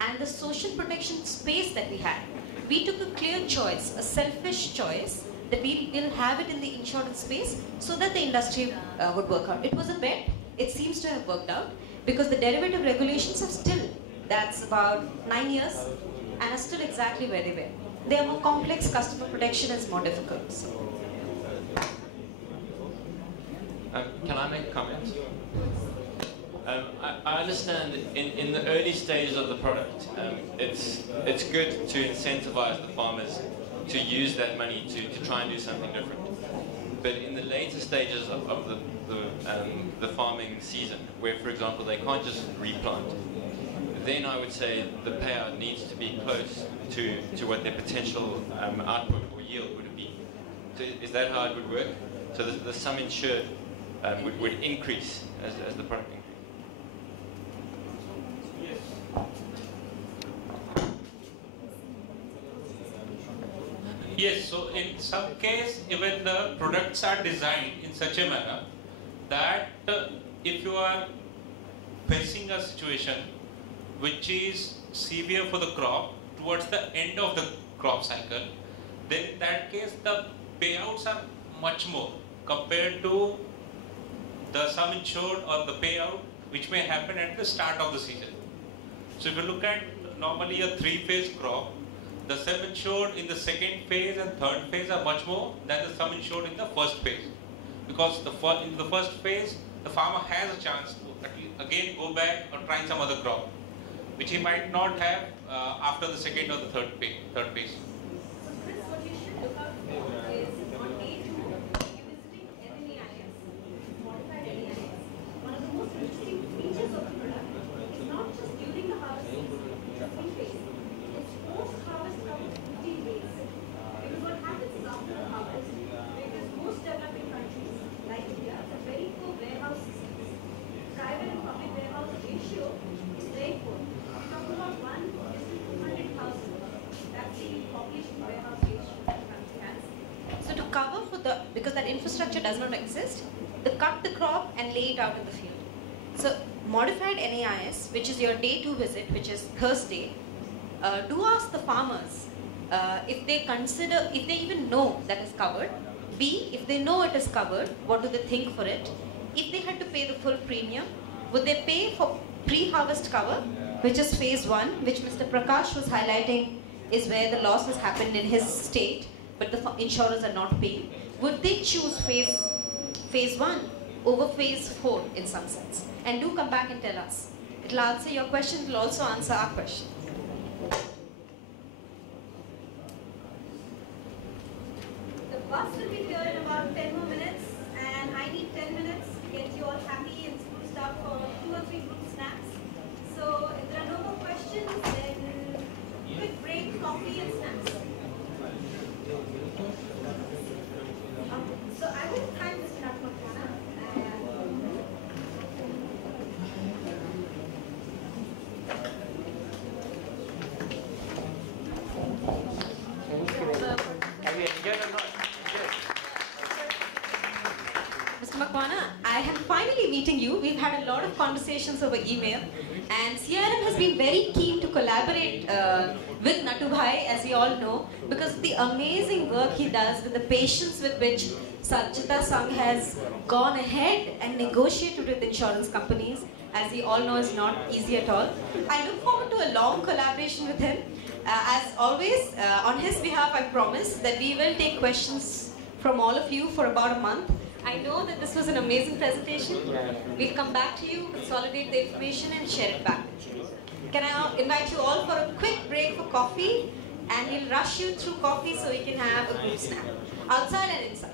and the social protection space that we had. We took a clear choice, a selfish choice, that we will have it in the insurance space so that the industry would work out. It was a bet. It seems to have worked out because the derivative regulations are still, that's about 9 years, and are still exactly where they were. They are more complex, customer protection is more difficult. So. Can I make a comment? I understand in the early stages of the product, it's good to incentivize the farmers to use that money to try and do something different. But in the later stages of the farming season, where for example they can't just replant, then I would say the payout needs to be close to what their potential output or yield would be. So is that how it would work? So the sum insured would increase as the product increases. Yes, so in some case, even the products are designed in such a manner that if you are facing a situation which is severe for the crop towards the end of the crop cycle, then in that case the payouts are much more compared to the sum insured or the payout which may happen at the start of the season. So if you look at normally a 3-phase crop, the sum insured in the second phase and third phase are much more than the sum insured in the first phase. Because in the first phase, the farmer has a chance to again go back or try some other crop, which he might not have after the second or the third phase. So Chris, what you should look out for is on day 2, you're visiting NNAIS, modified NAIS. One of the most interesting features of the product is not just during the harvest season, the 3 phase. It's post-harvest cover 15 days. Because what happens is after the harvest, because most developing countries like India have very poor warehouse systems. Private and public warehouse ratio is very poor. We're talking about 1 is to 200,000. That's the population warehouse ratio that the country has. So to cover for because that infrastructure does not exist, they cut the crop and lay it out in the field. So modified NAIS, which is your day 2 visit, which is Thursday, do ask the farmers if they even know that is covered. B, if they know it is covered, what do they think for it? If they had to pay the full premium, would they pay for pre-harvest cover, which is phase 1, which Mr. Prakash was highlighting is where the losses happened in his state, but the insurers are not paying. Would they choose phase 1 over phase 4 in some sense? And do come back and tell us. It will answer your question, it will also answer our question. The bus will be here in about 10 more minutes, and I need 10 minutes to get you all happy and spruced up for 2 or 3 group snacks. So if there are no more questions, then quick break, coffee and snacks. So I will thank Mr. Natmakwana. Have you enjoyed or not? Mr. Makwana, I am finally meeting you. We've had a lot of conversations over email, and CRM has been very keen to collaborate with Natubhai, as we all know, because of the amazing work he does, with the patience with which Sanchita Sangh has gone ahead and negotiated with insurance companies, as we all know is not easy at all. I look forward to a long collaboration with him. As always, on his behalf, I promise that we will take questions from all of you for about a month. I know that this was an amazing presentation. We'll come back to you, consolidate the information and share it back with you. Can I invite you all for a quick break for coffee, and we'll rush you through coffee so we can have a group snack, outside and inside.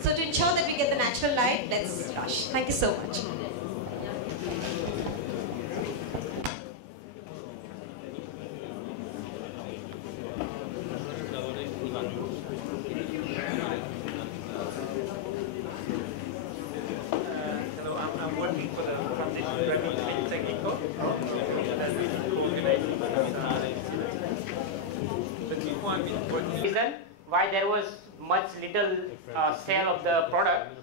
So to ensure that we get the natural light, let's rush. Thank you so much. Reason why there was much little sale of the product,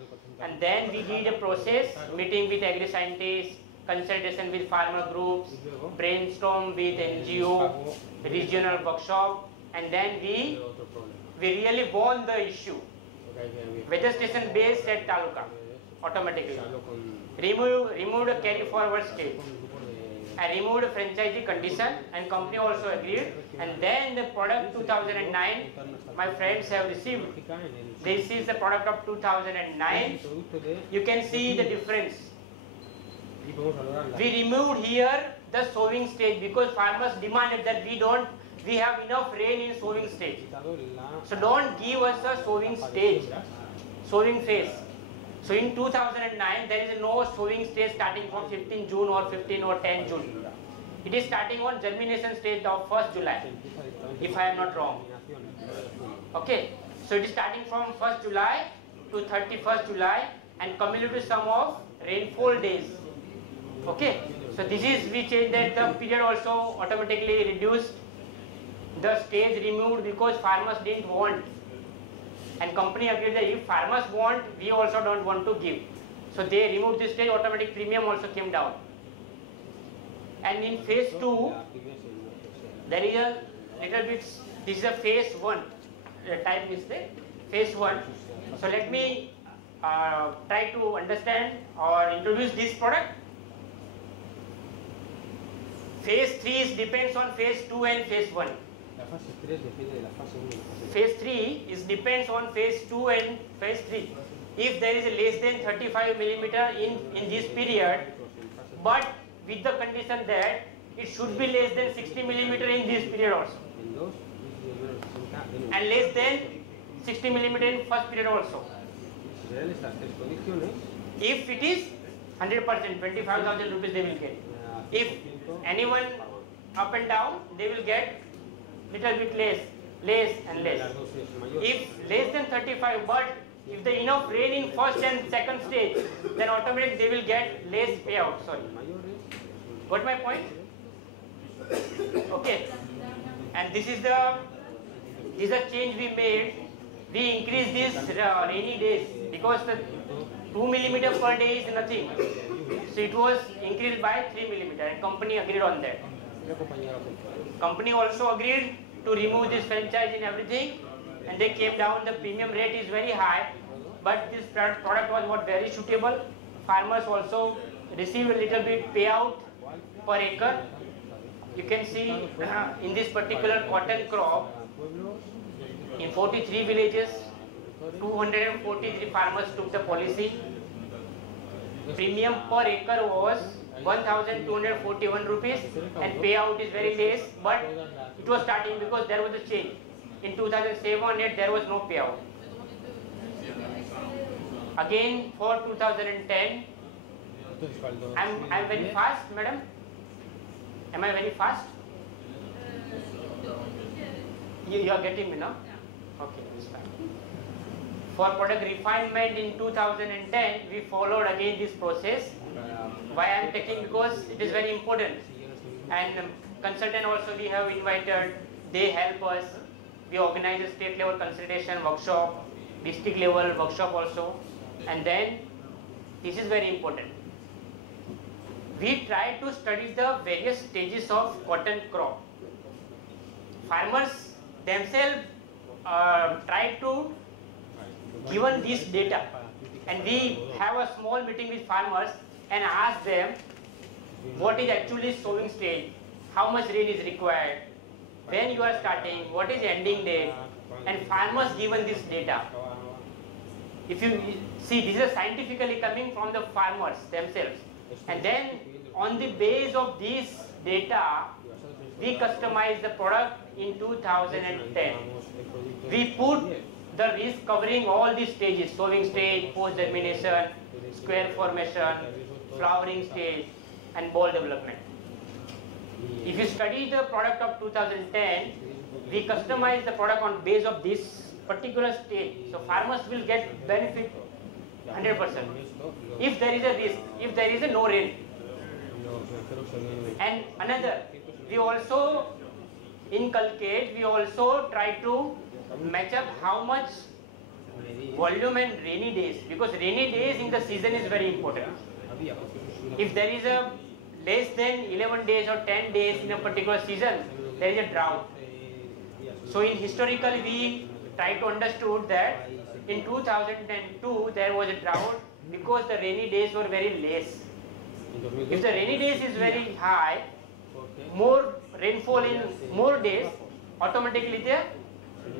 and then we did a process, meeting with agri scientists, consultation with farmer groups, brainstorm with NGO, regional workshop, and then we really won the issue. Weather station based at Taluka automatically. Removed a carry forward stage. I removed a franchisee condition, and company also agreed, and then the product 2009 my friends have received. This is the product of 2009. You can see the difference. We removed here the sowing stage because farmers demanded that we have enough rain in sowing stage. So don't give us a sowing stage, sowing phase. So in 2009 there is no sowing stage starting from 15 June or 15 or 10 June. It is starting on germination stage of 1st July, if I am not wrong. Okay, so it is starting from 1st July to 31st July and cumulative sum of rainfall days. Okay, so this is, we change that the period also automatically reduced, the stage removed because farmers didn't want, and company agreed that if farmers want, we also don't want to give. So they removed this stage, automatic premium also came down. And in phase 2, there is a little bit, this is a phase 1, type mistake, phase 1. So let me try to understand or introduce this product. Phase 3 is depends on phase 2 and phase 1. Phase 3 is depends on phase 2 and phase 3. If there is a less than 35 millimeter in this period, but with the condition that it should be less than 60 millimeter in this period also, and less than 60 millimeter in first period also. If it is 100%, 25,000 rupees they will get. If anyone up and down, they will get little bit less and less. If less than 35, but if the enough rain in first and second stage, then automatically they will get less payout. Sorry. Got my point? Okay. And this is the change we made. We increased this rainy days because the 2 millimeter per day is nothing. So it was increased by 3 millimeter, and company agreed on that. Company also agreed to remove this franchise and everything, and they came down. The premium rate is very high, but this product was not very suitable. Farmers also receive a little bit payout per acre. You can see in this particular cotton crop, in 43 villages, 243 farmers took the policy. Premium per acre was 1,241 rupees, and payout is very less, but it was starting because there was a change. In 2007-8 there was no payout. Again for 2010, I'm very fast, madam. Am I very fast? You are getting me now? Okay, it's fine. For product refinement in 2010, we followed again this process. Why I am taking? Because it is very important. And consultant also we have invited, they help us. We organize a state level consultation workshop, district level workshop also. And then, this is very important. We try to study the various stages of cotton crop. Farmers themselves try to given this data, and we have a small meeting with farmers and ask them what is actually sowing stage, how much rain is required, when you are starting, what is ending date, and farmers given this data. If you see, this is scientifically coming from the farmers themselves, and then on the base of this data, we customize the product in 2010. We put the risk covering all these stages: sowing stage, post germination, square formation, flowering stage, and ball development. If you study the product of 2010, we customize the product on base of this particular stage. So farmers will get benefit 100%. If there is a risk, if there is a no rain. And another, we also inculcate, we also try to match up how much volume and rainy days, because rainy days in the season is very important. If there is a less than 11 days or 10 days in a particular season, there is a drought. So in historically we try to understood that in 2002 there was a drought because the rainy days were very less. If the rainy days is very high, more rainfall in more days, automatically the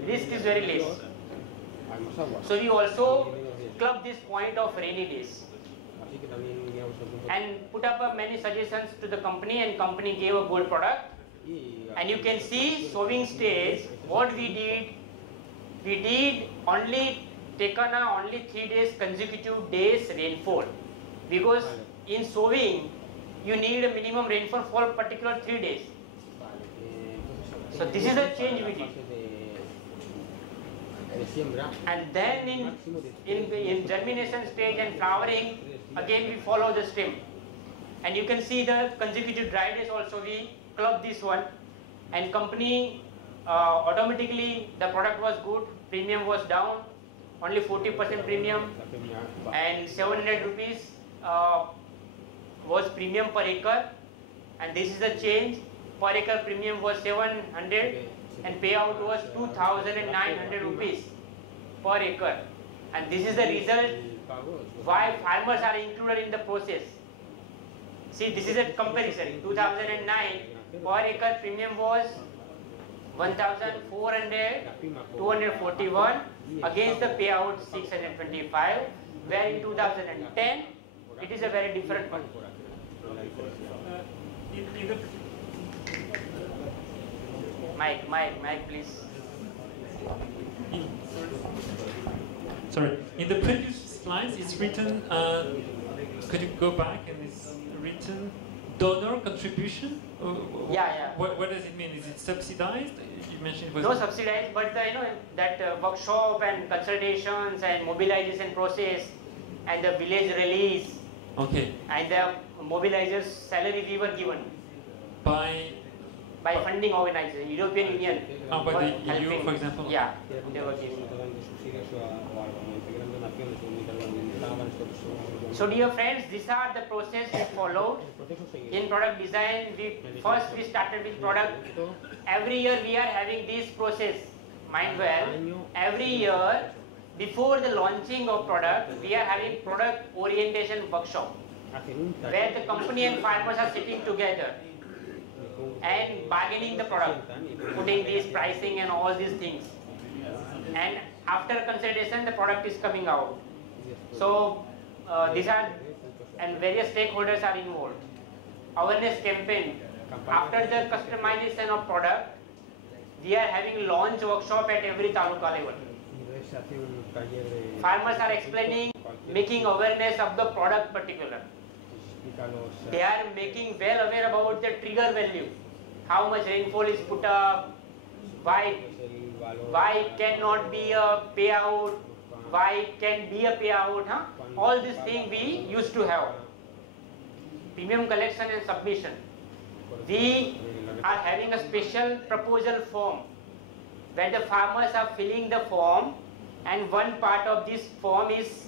risk is very less. So we also club this point of rainy days and put up many suggestions to the company, and company gave a good product. And you can see sowing stage, what we did only taken only 3 days consecutive days rainfall, because in sowing you need a minimum rainfall for particular 3 days. So this is the change we did. And then in germination stage and flowering, again we follow the stem. And you can see the consecutive dry days also we club this one. And company automatically the product was good, premium was down, only 40% premium, and 700 rupees was premium per acre. And this is the change. Per acre premium was 700 and payout was 2,900 rupees per acre. And this is the result why farmers are included in the process. See, this is a comparison. 2009 per acre premium was 1,241 against the payout 625, where in 2010 it is a very different one. Mike, please. Sorry, in the previous slides it's written, could you go back, and it's written donor contribution? Yeah. What does it mean? Is it subsidized? You mentioned it was... No subsidized, but that workshop and consultations and mobilization process and the village release. Okay. And the mobilizers' salary we were given. By funding organizers, European Union. By the EU, helping. for example? Yeah, they were given. So dear friends, these are the process we followed. In product design, first we started with product. Every year we are having this process. Mind well, every year before the launching of product, we are having product orientation workshop, where the company and farmers are sitting together and bargaining the product, putting this pricing and all these things. And after consultation, the product is coming out. So these are, and various stakeholders are involved. Awareness campaign. After the customization of product, we are having launch workshop at every taluka level. Farmers are explaining, making awareness of the product particular. They are making well aware about the trigger value. How much rainfall is put up, why cannot be a payout, why can be a payout, all these things we used to have. Premium collection and submission. We are having a special proposal form where the farmers are filling the form, and one part of this form is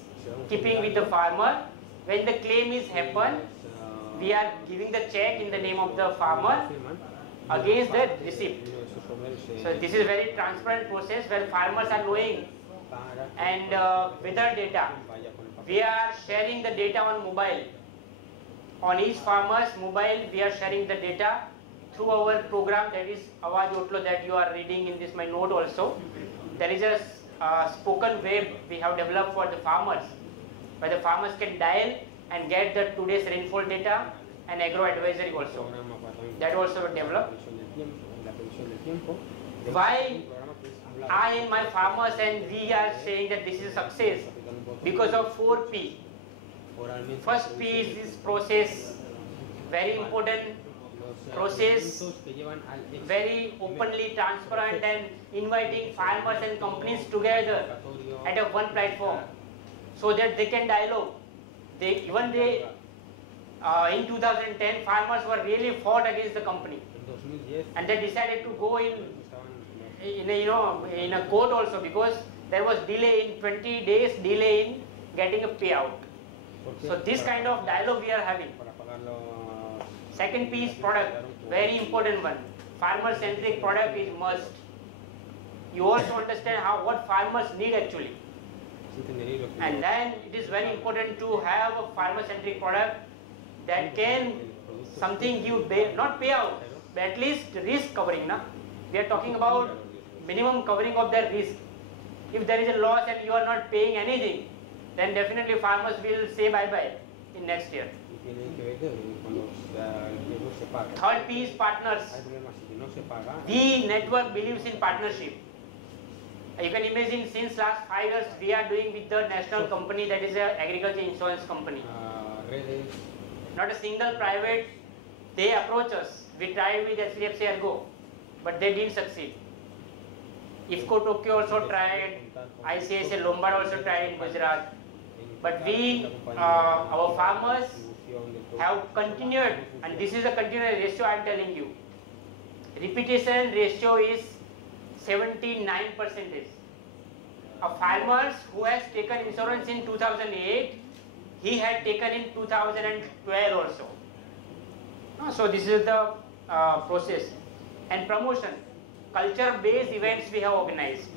keeping with the farmer. When the claim is happen, we are giving the check in the name of the farmer against the receipt. So this is a very transparent process where farmers are knowing, and weather data. We are sharing the data on mobile. On each farmer's mobile, we are sharing the data through our program, that is Awaz Otlo, that you are reading in this my note also. There is a spoken web we have developed for the farmers, where the farmers can dial and get the today's rainfall data and agro advisory also. That also developed. Why I and my farmers and we are saying that this is a success? Because of 4 P. First P is this process, very important process, very openly transparent and inviting farmers and companies together at a one platform so that they can dialogue. In 2010, farmers were really fought against the company, and they decided to go in a court also, because there was delay in 20 days delay in getting a payout. So this kind of dialogue we are having. Second piece, product, very important one. Farmer-centric product is must. You also understand what farmers need actually. And then it is very important to have a farmer-centric product that can something give, not payout, but at least risk covering. We are talking about minimum covering of their risk. If there is a loss and you are not paying anything, then definitely farmers will say bye-bye in next year. Third piece, partners. The network believes in partnership. You can imagine since last 5 years we are doing with the national company, that is a agriculture insurance company. Not a single private, they approach us. We tried with HDFC Ergo, but they didn't succeed. IFCO Tokyo also tried, ICICI Lombard also tried in Gujarat. But we, our farmers have continued, and this is a continuous ratio I am telling you. Repetition ratio is 79%. A farmer who has taken insurance in 2008, he had taken in 2012 also. So this is the process. And promotion, culture-based events we have organized.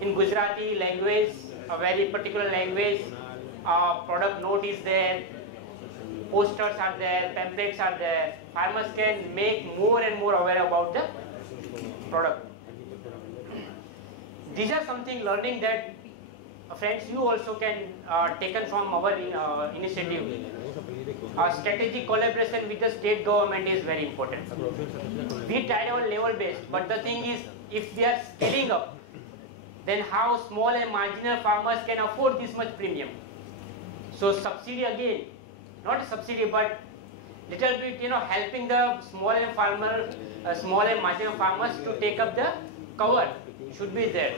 In Gujarati language, a very particular language, product note is there, posters are there, pamphlets are there. Farmers can make more and more aware about the product. These are something learning that friends you also can taken from our initiative. Strategic collaboration with the state government is very important. We tried our level best, but the thing is, if we are scaling up, then how small and marginal farmers can afford this much premium? So subsidy again, not a subsidy, but little bit, helping the small and marginal farmers to take up the cover should be there.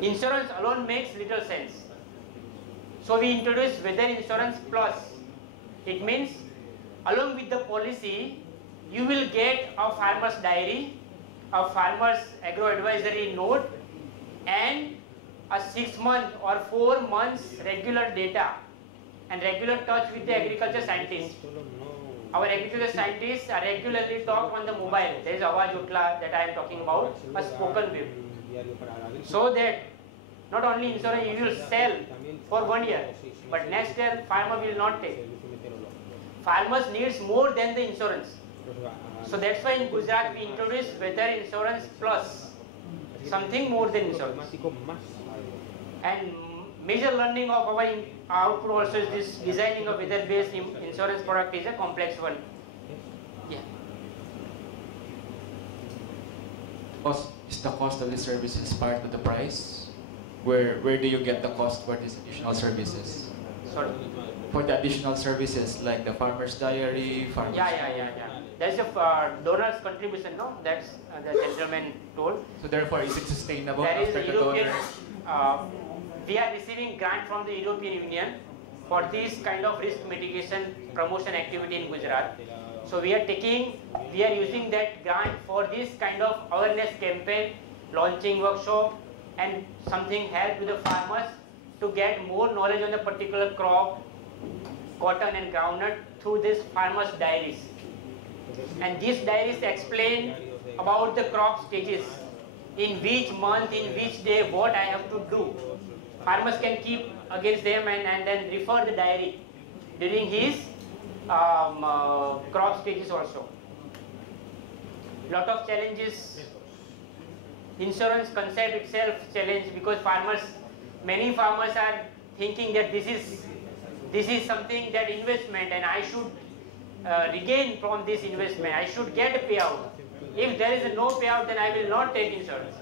Insurance alone makes little sense. So we introduced Weather Insurance Plus. It means along with the policy, you will get a farmer's diary, a farmer's agro-advisory note, and a 6-month or 4 months regular data and regular touch with the agriculture scientists. Our agriculture scientists are regularly talk on the mobile. There is Awaz Utla that I am talking about, a spoken wave. So that not only insurance you will sell for 1 year, but next year farmer will not take. Farmers needs more than the insurance. So that's why in Gujarat we introduced Weather Insurance Plus, something more than insurance. And major learning of our output also is this designing a weather-based insurance product is a complex one. Yeah. Is the cost of the services part of the price? Where do you get the cost for these additional services? Sorry? For the additional services like the farmer's diary, farmer's... Yeah. That's a donor's contribution, no? That's the gentleman told. So therefore, is it sustainable There is after a the European, donor? we are receiving grant from the European Union for this kind of risk mitigation promotion activity in Gujarat. So we are using that grant for this kind of awareness campaign, launching workshop, and something help to the farmers to get more knowledge on the particular crop, cotton and groundnut through this farmers' diaries. And these diaries explain about the crop stages, in which month, in which day, what I have to do. Farmers can keep against them and then refer the diary during his crop stages also. Lot of challenges. Insurance concept itself challenge because many farmers are thinking that this is something that investment and I should regain from this investment. I should get a payout. If there is no payout, then I will not take insurance.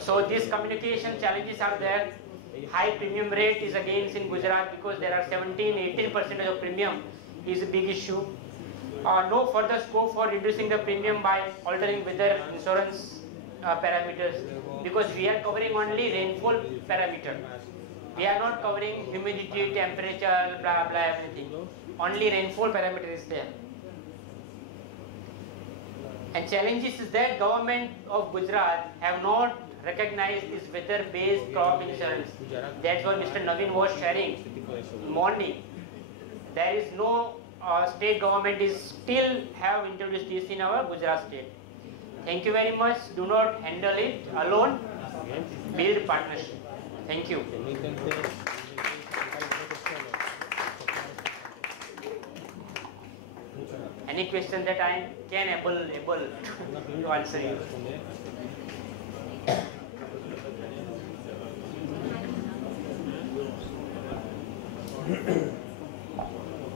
So these communication challenges are there. High premium rate is against in Gujarat because there are 17-18% of premium is a big issue. No further scope for reducing the premium by altering weather insurance parameters because we are covering only rainfall parameter. We are not covering humidity, temperature, blah blah everything. Only rainfall parameter is there. And challenges is that government of Gujarat have not recognized this weather-based crop insurance. That's what Mr. Naveen was sharing morning. There is no state government is still have introduced this in our Gujarat state. Thank you very much. Do not handle it alone. Build partnership. Thank you. Any question that I can able to answer you?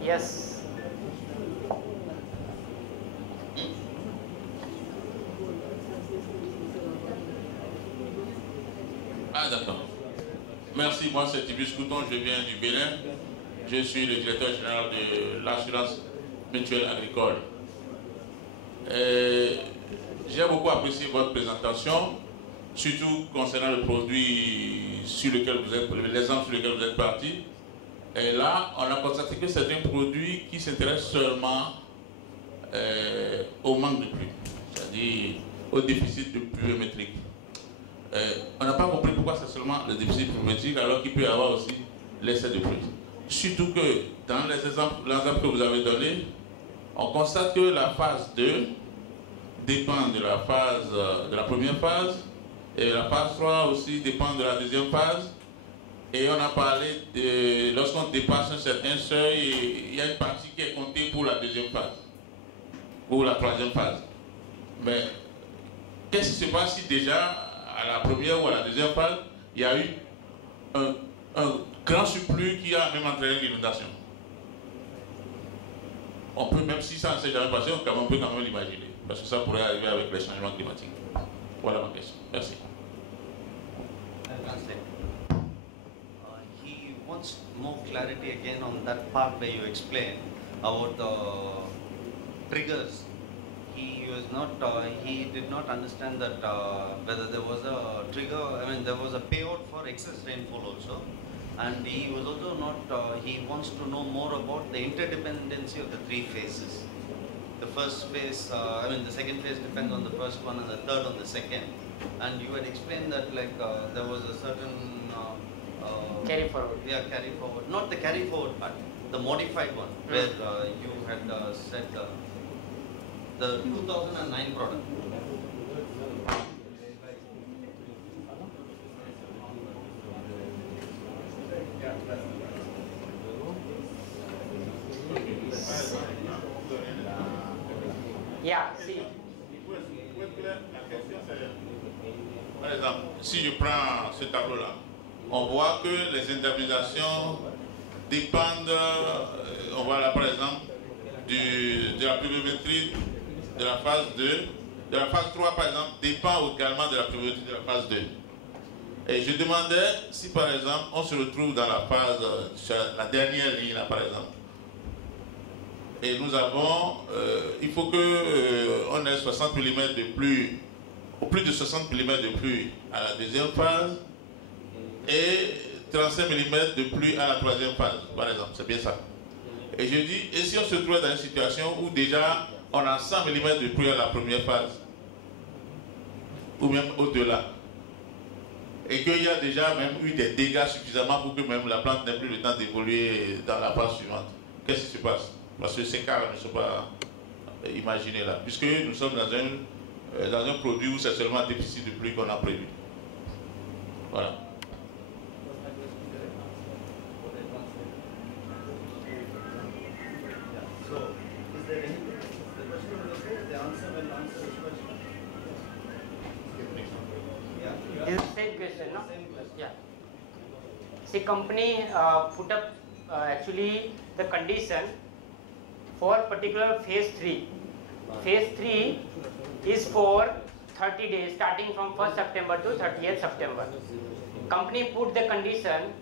Yes. Ah d'accord. Merci, moi c'est Tibus Couton, je viens du Bénin. Je suis le directeur général de l'assurance mutuelle agricole. J'ai beaucoup apprécié votre présentation, surtout concernant le produit sur lequel vous êtes, l'exemple sur lequel vous êtes parti. Et là, on a constaté que c'est un produit qui s'intéresse seulement au manque de pluie, c'est-à-dire au déficit de pluviométrique. On n'a pas compris pourquoi c'est seulement le déficit pluviométrique alors qu'il peut y avoir aussi l'excès de pluie. Surtout que dans l'exemple que vous avez donné, on constate que la phase 2 dépend de la phase de la première phase et la phase 3 aussi dépend de la deuxième phase. Et on a parlé de lorsqu'on dépasse un certain seuil, il y a une partie qui est comptée pour la deuxième phase ou la troisième phase. Mais qu'est-ce qui se passe si déjà à la première ou à la deuxième phase, il y a eu un grand surplus qui a même entraîné l'inondation? On peut, même si ça ne s'est jamais passé, on peut quand même l'imaginer. Parce que ça pourrait arriver avec les changements climatiques. Voilà ma question. Merci. He wants more clarity again on that part where you explain about the triggers. He was not. He did not understand that whether there was a trigger. I mean, there was a payout for excess rainfall also, and he was also not. He wants to know more about the interdependency of the three phases. The first phase, the second phase depends on the first one and the third on the second. And you had explained that there was a certain carry forward. Yeah, carry forward. Not the carry forward part, the modified one, where you had said the 2009 product. Yeah, see. Par exemple, si je prends ce tableau-là, on voit que les indemnisations dépendent, on voit là par exemple, de la pluviométrie de la phase 2, de la phase 3 par exemple, dépend également de la pluviométrie de la phase 2. Et je demandais si par exemple on se retrouve dans la phase, la dernière ligne là par exemple, et nous avons, il faut qu'on ait 60 mm de pluie, ou plus de 60 mm de pluie à la deuxième phase et 35 mm de pluie à la troisième phase, par exemple, c'est bien ça. Et je dis, et si on se trouve dans une situation où déjà on a 100 mm de pluie à la première phase, ou même au-delà, et qu'il y a déjà même eu des dégâts suffisamment pour que même la plante n'ait plus le temps d'évoluer dans la phase suivante, qu'est-ce qui se passe? Parce que ces cas ne sont pas imaginés là, puisque nous sommes dans un produit où c'est seulement un déficit de pluie qu'on a prévu. Voilà. This is the same question, no? Yeah. See, company put up actually the condition for particular phase 3. Phase 3 is for 30 days starting from 1st September to 30th September. Company put the condition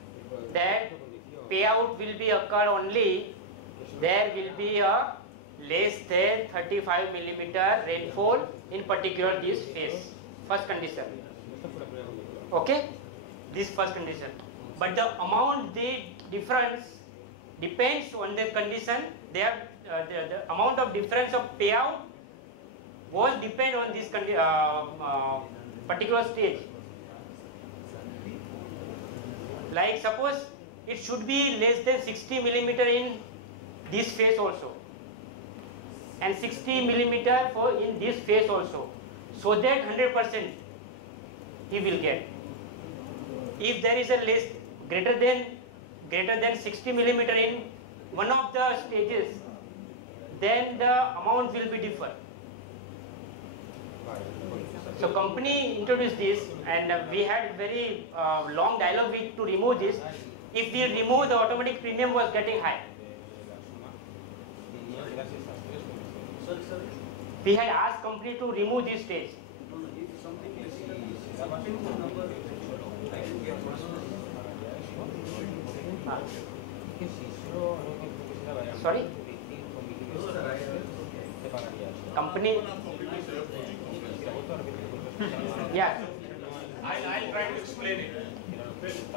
that payout will be occur only there will be a less than 35 mm rainfall in particular this phase. First condition. Okay? This first condition. But the amount, the difference depends on the condition. They have the amount of difference of payout was depend on this particular stage. Like suppose it should be less than 60 mm in this phase also, and 60 mm for in this phase also, so that 100% he will get. If there is a less greater than 60 mm in one of the stages, then the amount will be different. So company introduced this, and we had very long dialogue to remove this. If we remove, the automatic premium was getting high. We had asked company to remove this stage. Sorry? Company? Yeah. I'll try to explain it.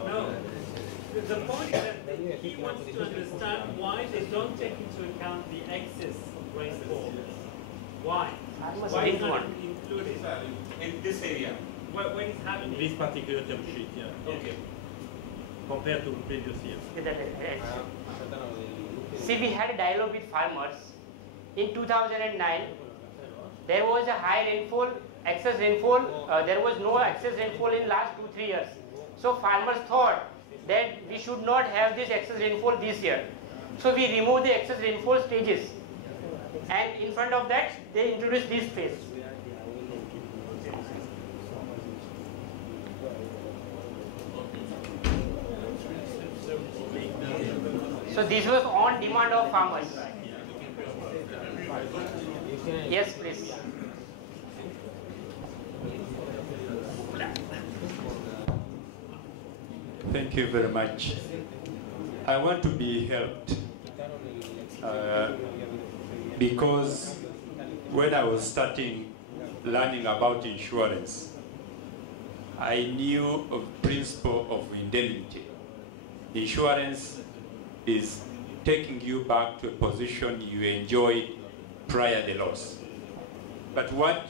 No. The point is that he wants to understand why they don't take into account the excess rainfall. Why? Why is not included in this area? When it's happening? This particular term sheet, yeah. Okay. Compared to previous year. See, we had a dialogue with farmers. In 2009, there was a high rainfall, excess rainfall. There was no excess rainfall in last 2-3 years. So farmers thought that we should not have this excess rainfall this year. So we removed the excess rainfall stages. And in front of that, they introduced this phase. So this was on demand of farmers. Yes, please. Thank you very much. I want to be helped because when I was starting learning about insurance, I knew of principle of indemnity. Insurance is taking you back to a position you enjoyed prior to the loss. But what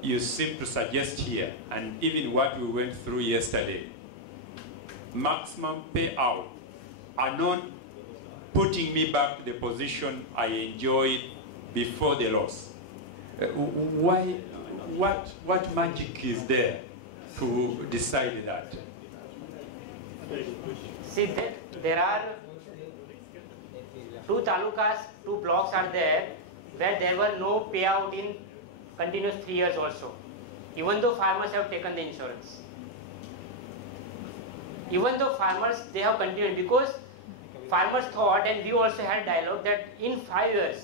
you seem to suggest here, and even what we went through yesterday, maximum payout are not putting me back to the position I enjoyed before the loss. What magic is there to decide that? See, there are 2 talukas, 2 blocks are there where there were no payout in continuous 3 years also, even though farmers have taken the insurance. Even though farmers, they have continued, because farmers thought, and we also had dialogue, that in 5 years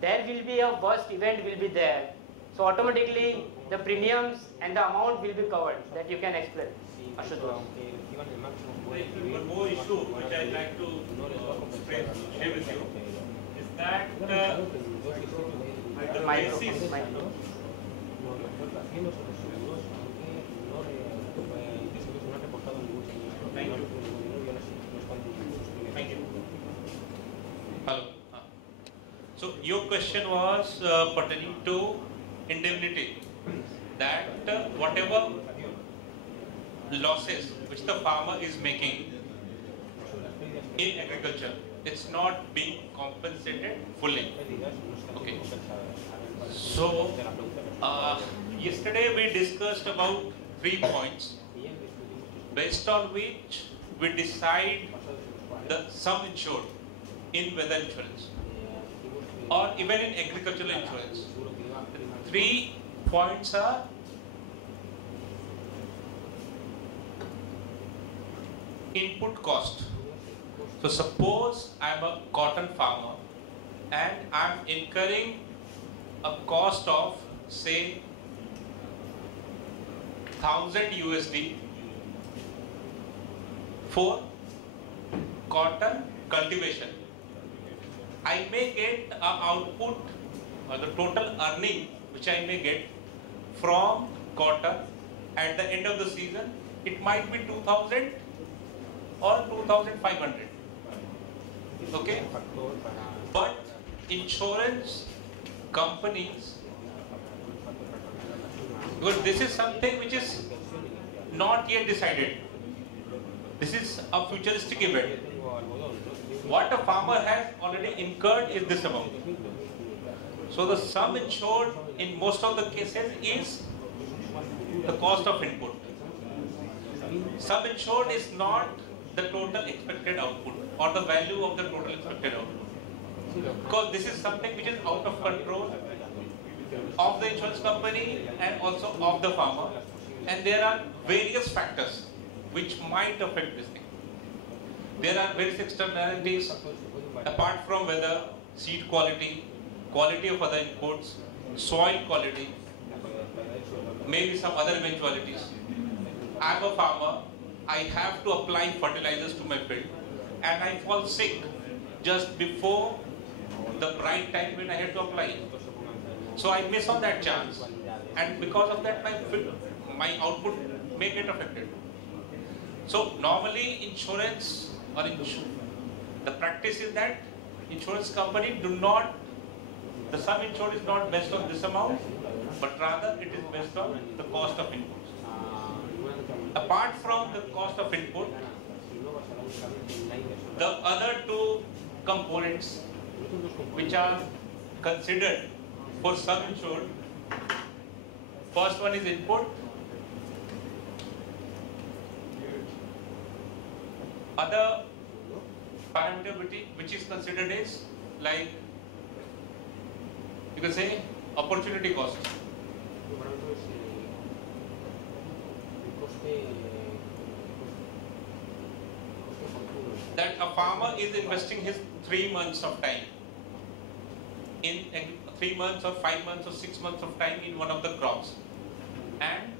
there will be a worst event will be there. So automatically the premiums and the amount will be covered. That you can explain, Ashutosh. One more issue which I'd like to share with you is that the basis. Thank you. Thank you. Hello. So your question was pertaining to indemnity, that whatever losses which the farmer is making in agriculture, it's not being compensated fully. Okay. So yesterday we discussed about 3 points based on which we decide the sum insured in weather insurance or even in agricultural insurance. The 3 points are input cost. So suppose I am a cotton farmer and I am incurring a cost of say 1000 USD for cotton cultivation. I may get an output or the total earning which I may get from cotton at the end of the season, it might be 2000 or 2500. Okay? But insurance companies, because this is something which is not yet decided. This is a futuristic event. What a farmer has already incurred is this amount. So the sum insured in most of the cases is the cost of input. Sum insured is not the total expected output or the value of the total expected output, because this is something which is out of control of the insurance company and also of the farmer, and there are various factors which might affect this thing. There are various externalities apart from weather, seed quality, quality of other inputs, soil quality, maybe some other eventualities. I am a farmer, I have to apply fertilizers to my field. and I fall sick just before the right time when I had to apply. So I miss on that chance, and because of that my output may get affected. So normally insurance or the practice is that insurance company the sum insured is not based on this amount, but rather it is based on the cost of input. Apart from the cost of input, the other two components which are considered for sum insured, first one is input, other parameter which is considered is like, you can say, opportunity cost. That a farmer is investing his 3 months of time in 3 months or 5 months or 6 months of time in one of the crops, and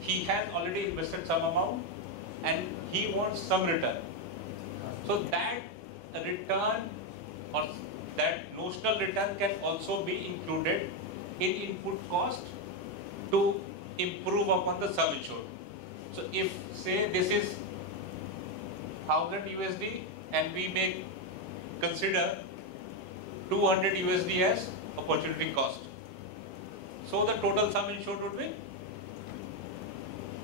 he has already invested some amount and he wants some return. So that return or that notional return can also be included in input cost to improve upon the sum insured. So if say this is 1000 USD and we may consider 200 USD as opportunity cost, so the total sum insured would be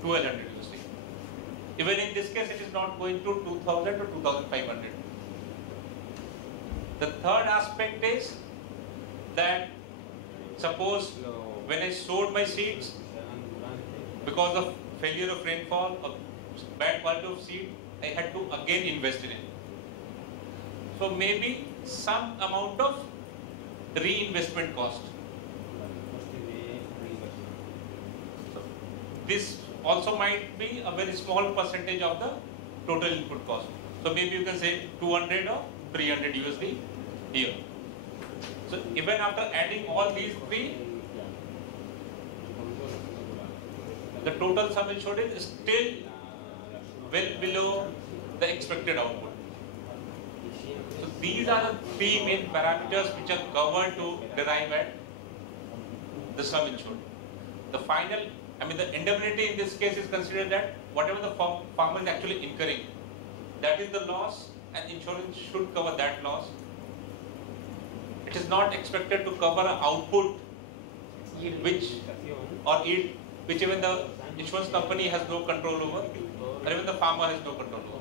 1200 USD. Even in this case, it is not going to 2000 or 2500. The third aspect is that suppose when I sowed my seeds, because of failure of rainfall or bad quality of seed, I had to again invest in it. So maybe some amount of reinvestment cost. So this also might be a very small percentage of the total input cost. So maybe you can say 200 or 300 USD here. So even after adding all these three, the total sum insured is still well below the expected output. So these are the three main parameters which are covered to derive at the sum insured. The final, the indemnity in this case is considered that whatever the farmer is actually incurring, that is the loss, and insurance should cover that loss. It is not expected to cover an output which even the insurance company has no control over, or even the farmer has no control over.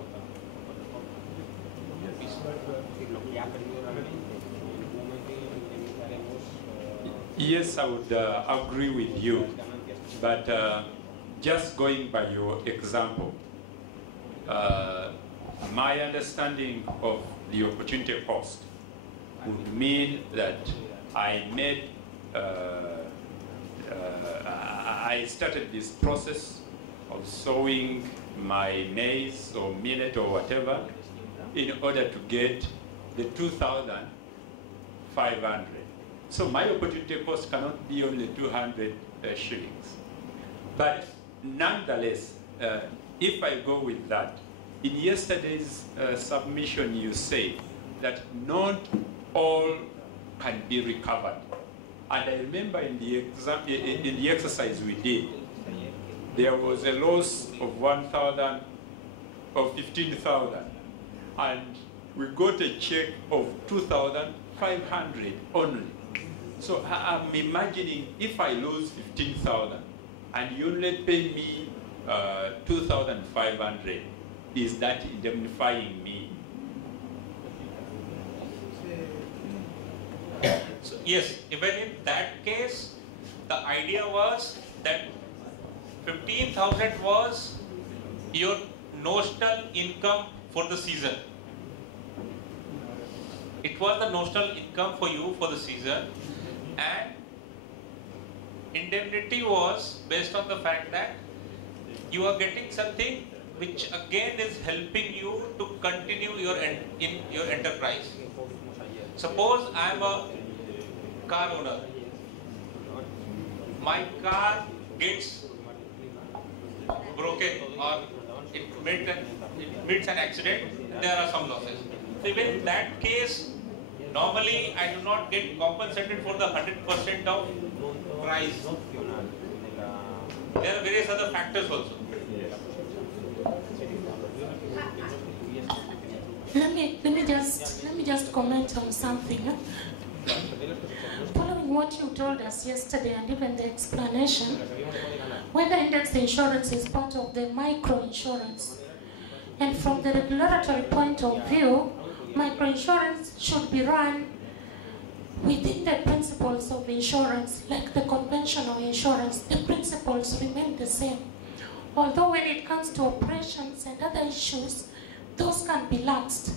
Yes, I would agree with you, but just going by your example, my understanding of the opportunity cost would mean that I started this process of sowing my maize or millet or whatever in order to get the 2,500. So my opportunity cost cannot be only 200 shillings. But nonetheless, if I go with that, in yesterday's submission you say that not all can be recovered. And I remember in the exercise we did, there was a loss of 1,000 or 15,000, and we got a check of 2,500 only. So I'm imagining if I lose 15,000 and you only pay me 2,500, is that indemnifying me? So yes, even in that case, the idea was that 15,000 was your notional income for the season. It was the notional income for you for the season, and indemnity was based on the fact that you are getting something which again is helping you to continue in your enterprise. Suppose I am a car owner. My car gets broken or it meets an accident there are some losses. So even in that case, normally I do not get compensated for the 100% of price. There are various other factors also. Let me just comment on something. Following what you told us yesterday and even the explanation, weather index insurance is part of the micro-insurance. And from the regulatory point of view, micro-insurance should be run within the principles of insurance, like the conventional insurance. The principles remain the same. Although when it comes to operations and other issues, those can be laxed.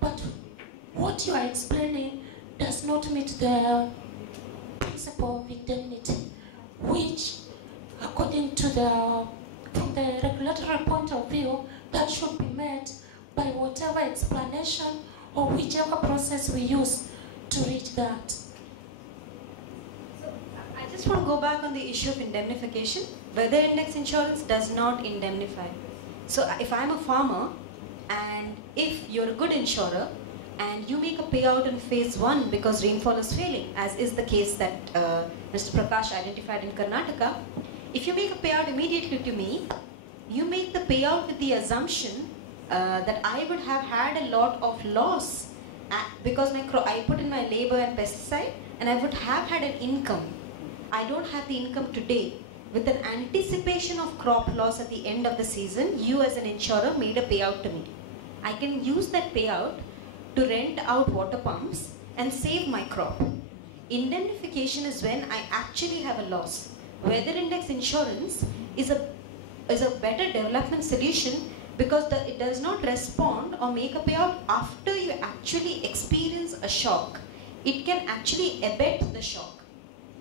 But what you are explaining does not meet the principle of indemnity, which, according to from the regulatory point of view, that should be met by whatever explanation or whichever process we use to reach that. So I just want to go back on the issue of indemnification. Weather index insurance does not indemnify. So if I'm a farmer and if you're a good insurer and you make a payout in phase 1 because rainfall is failing, as is the case that Mr. Prakash identified in Karnataka, if you make a payout immediately to me, you make the payout with the assumption that I would have had a lot of loss because I put in my labor and pesticide and I would have had an income. I don't have the income today. With an anticipation of crop loss at the end of the season, you as an insurer made a payout to me. I can use that payout to rent out water pumps and save my crop. Indemnification is when I actually have a loss. Weather index insurance is a better development solution because it does not respond or make a payout after you actually experience a shock. It can actually abet the shock.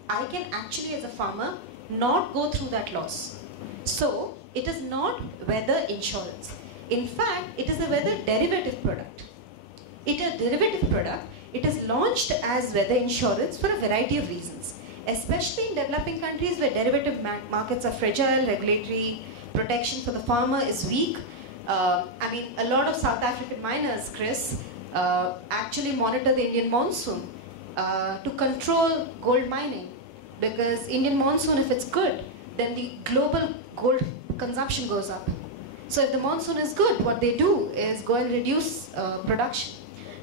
I can actually, as a farmer, not go through that loss. So it is not weather insurance. In fact, it is a weather derivative product. It is a derivative product. It is launched as weather insurance for a variety of reasons, especially in developing countries where derivative markets are fragile, regulatory protection for the farmer is weak. I mean, a lot of South African miners, Chris, actually monitor the Indian monsoon to control gold mining, because Indian monsoon, if it's good, then the global gold consumption goes up. So if the monsoon is good, what they do is go and reduce production.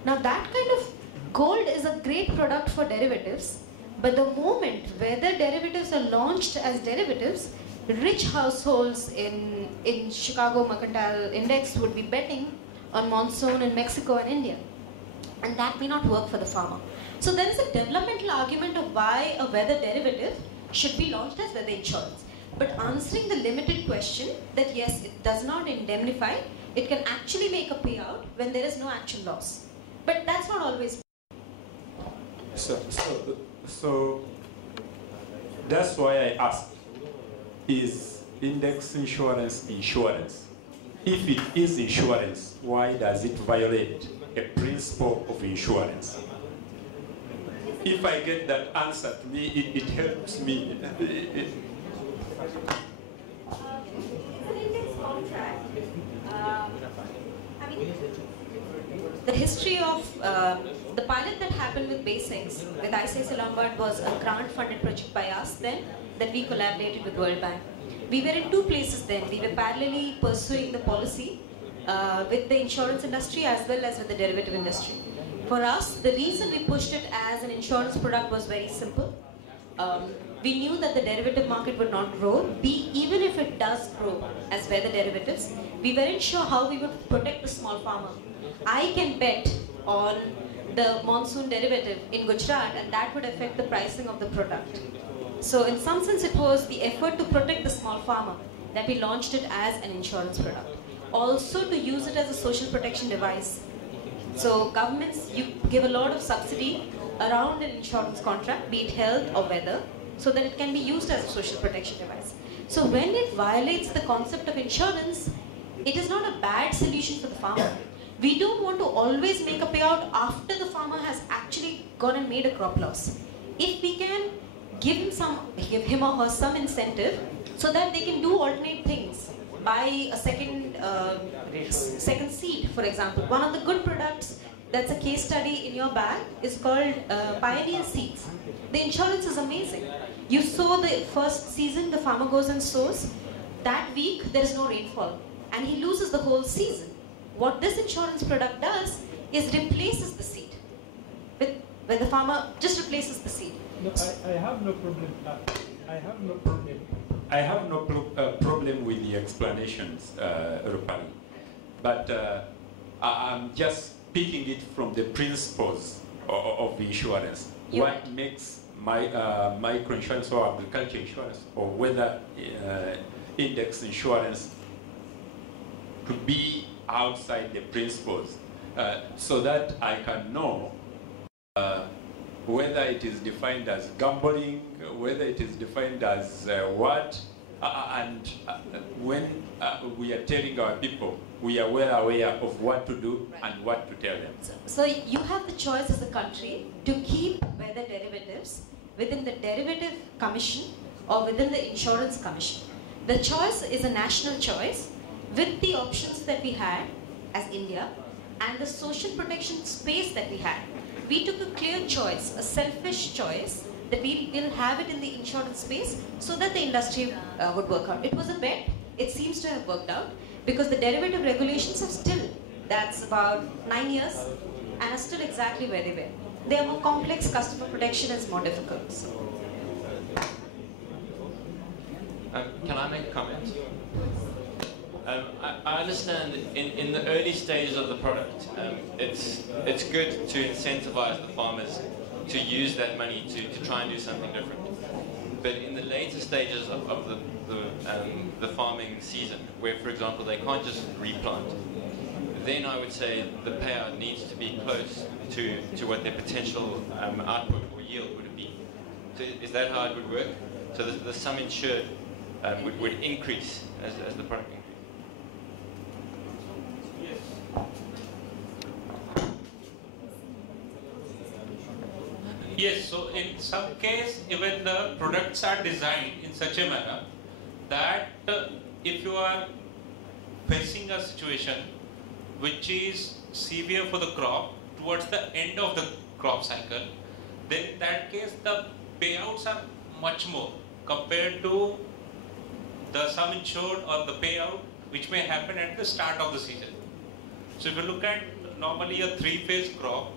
Now that kind of gold is a great product for derivatives, but the moment weather derivatives are launched as derivatives, rich households in Chicago Mercantile Index would be betting on monsoon in Mexico and India. And that may not work for the farmer. So there is a developmental argument of why a weather derivative should be launched as weather insurance. But answering the limited question that yes, it does not indemnify, it can actually make a payout when there is no actual loss. But that's not always. So that's why I asked, is index insurance insurance? If it is insurance, why does it violate a principle of insurance? If I get that answer to me, it helps me. It's an index contract. I mean, the history of the pilot that happened with Basics with ICICI Lombard was a grant-funded project by us then that we collaborated with World Bank. We were in two places then. We were parallelly pursuing the policy with the insurance industry as well as with the derivative industry. For us, the reason we pushed it as an insurance product was very simple. We knew that the derivative market would not grow. Even if it does grow as weather derivatives, we weren't sure how we would protect the small farmer. I can bet on the monsoon derivative in Gujarat, and that would affect the pricing of the product. So in some sense, it was the effort to protect the small farmer that we launched it as an insurance product. Also to use it as a social protection device. So governments, you give a lot of subsidy around an insurance contract, be it health or weather, so that it can be used as a social protection device. So when it violates the concept of insurance, it is not a bad solution for the farmer. We don't want to always make a payout after the farmer has actually gone and made a crop loss. If we can give him or her some incentive so that they can do alternate things buy a second seed, for example. One of the good products that's a case study in your bag is called Pioneer Seeds. The insurance is amazing. You sow the first season, the farmer goes and sows. That week, there is no rainfall. And he loses the whole season. What this insurance product does is replaces the seed. Where the farmer just replaces the seed. No, I have no problem. I have no problem. I have no problem with the explanations, Rupali. But I'm just picking it from the principles of the insurance. What makes microinsurance or agriculture insurance or whether index insurance to be outside the principles so that I can know whether it is defined as gambling, whether it is defined as what, and when we are telling our people, we are well aware of what to do and what to tell them. So you have the choice as a country to keep weather derivatives within the derivative commission or within the insurance commission. The choice is a national choice with the options that we had as India and the social protection space that we had. We took a clear choice, a selfish choice, that we will have it in the insurance space so that the industry would work out. It was a bet. It seems to have worked out because the derivative regulations are still, that's about 9 years, and are still exactly where they were. They are more complex, customer protection is more difficult. So. Can I make a comment? I understand in the early stages of the product, it's good to incentivize the farmers to use that money to try and do something different. But in the later stages of the farming season, where, for example, they can't just replant, then I would say the payout needs to be close to what their potential output or yield would be. So is that how it would work? So the sum insured would increase as the product increases. Yes, so in some case, even the products are designed in such a manner that if you are facing a situation which is severe for the crop towards the end of the crop cycle, then in that case the payouts are much more compared to the sum insured or the payout which may happen at the start of the season. So if you look at normally a 3-phase crop,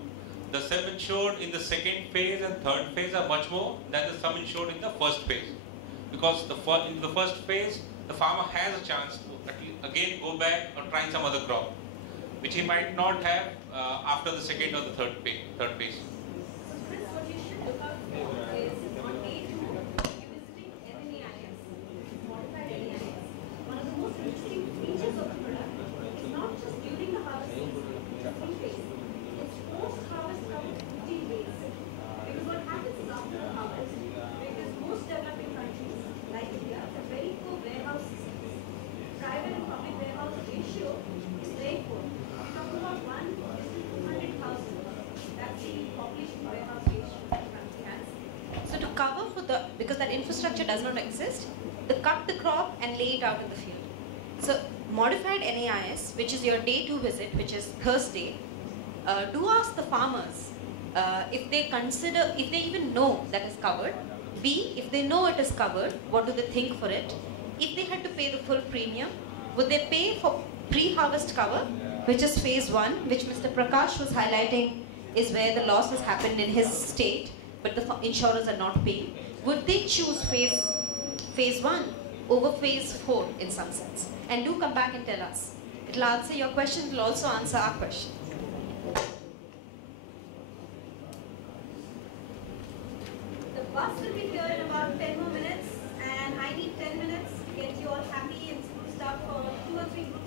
the sum insured in the second phase and third phase are much more than the sum insured in the first phase. Because in the first phase, the farmer has a chance to again go back or try some other crop, which he might not have after the second or the third phase. So Chris, what you should look out for is on day 2, you're visiting NNAIS, modified NNAIS. One of the most interesting features of the product is not just during the harvest season, the 3 phase. It's post-harvest cover 15 days. Because what happens is after the harvest, because most developing countries like India have very poor warehouse systems. Private and public warehouse ratio is very poor. We're talking about 1 to 200,000. That's the population warehouse ratio that the country has. So to cover for because that infrastructure does not exist, to cut the crop and lay it out in the field. So modified NAIS, which is your day 2 visit, which is Thursday, do ask the farmers if they even know that is covered. B, if they know it is covered, what do they think for it? If they had to pay the full premium, would they pay for pre-harvest cover, which is phase 1, which Mr. Prakash was highlighting is where the loss has happened in his state, but the insurers are not paying. Would they choose phase 1 over phase 4 in some sense? And do come back and tell us. It will answer your question, it will also answer our question. The bus will be here in about 10 more minutes, and I need 10 minutes to get you all happy and spruced up for 2 or 3 groups.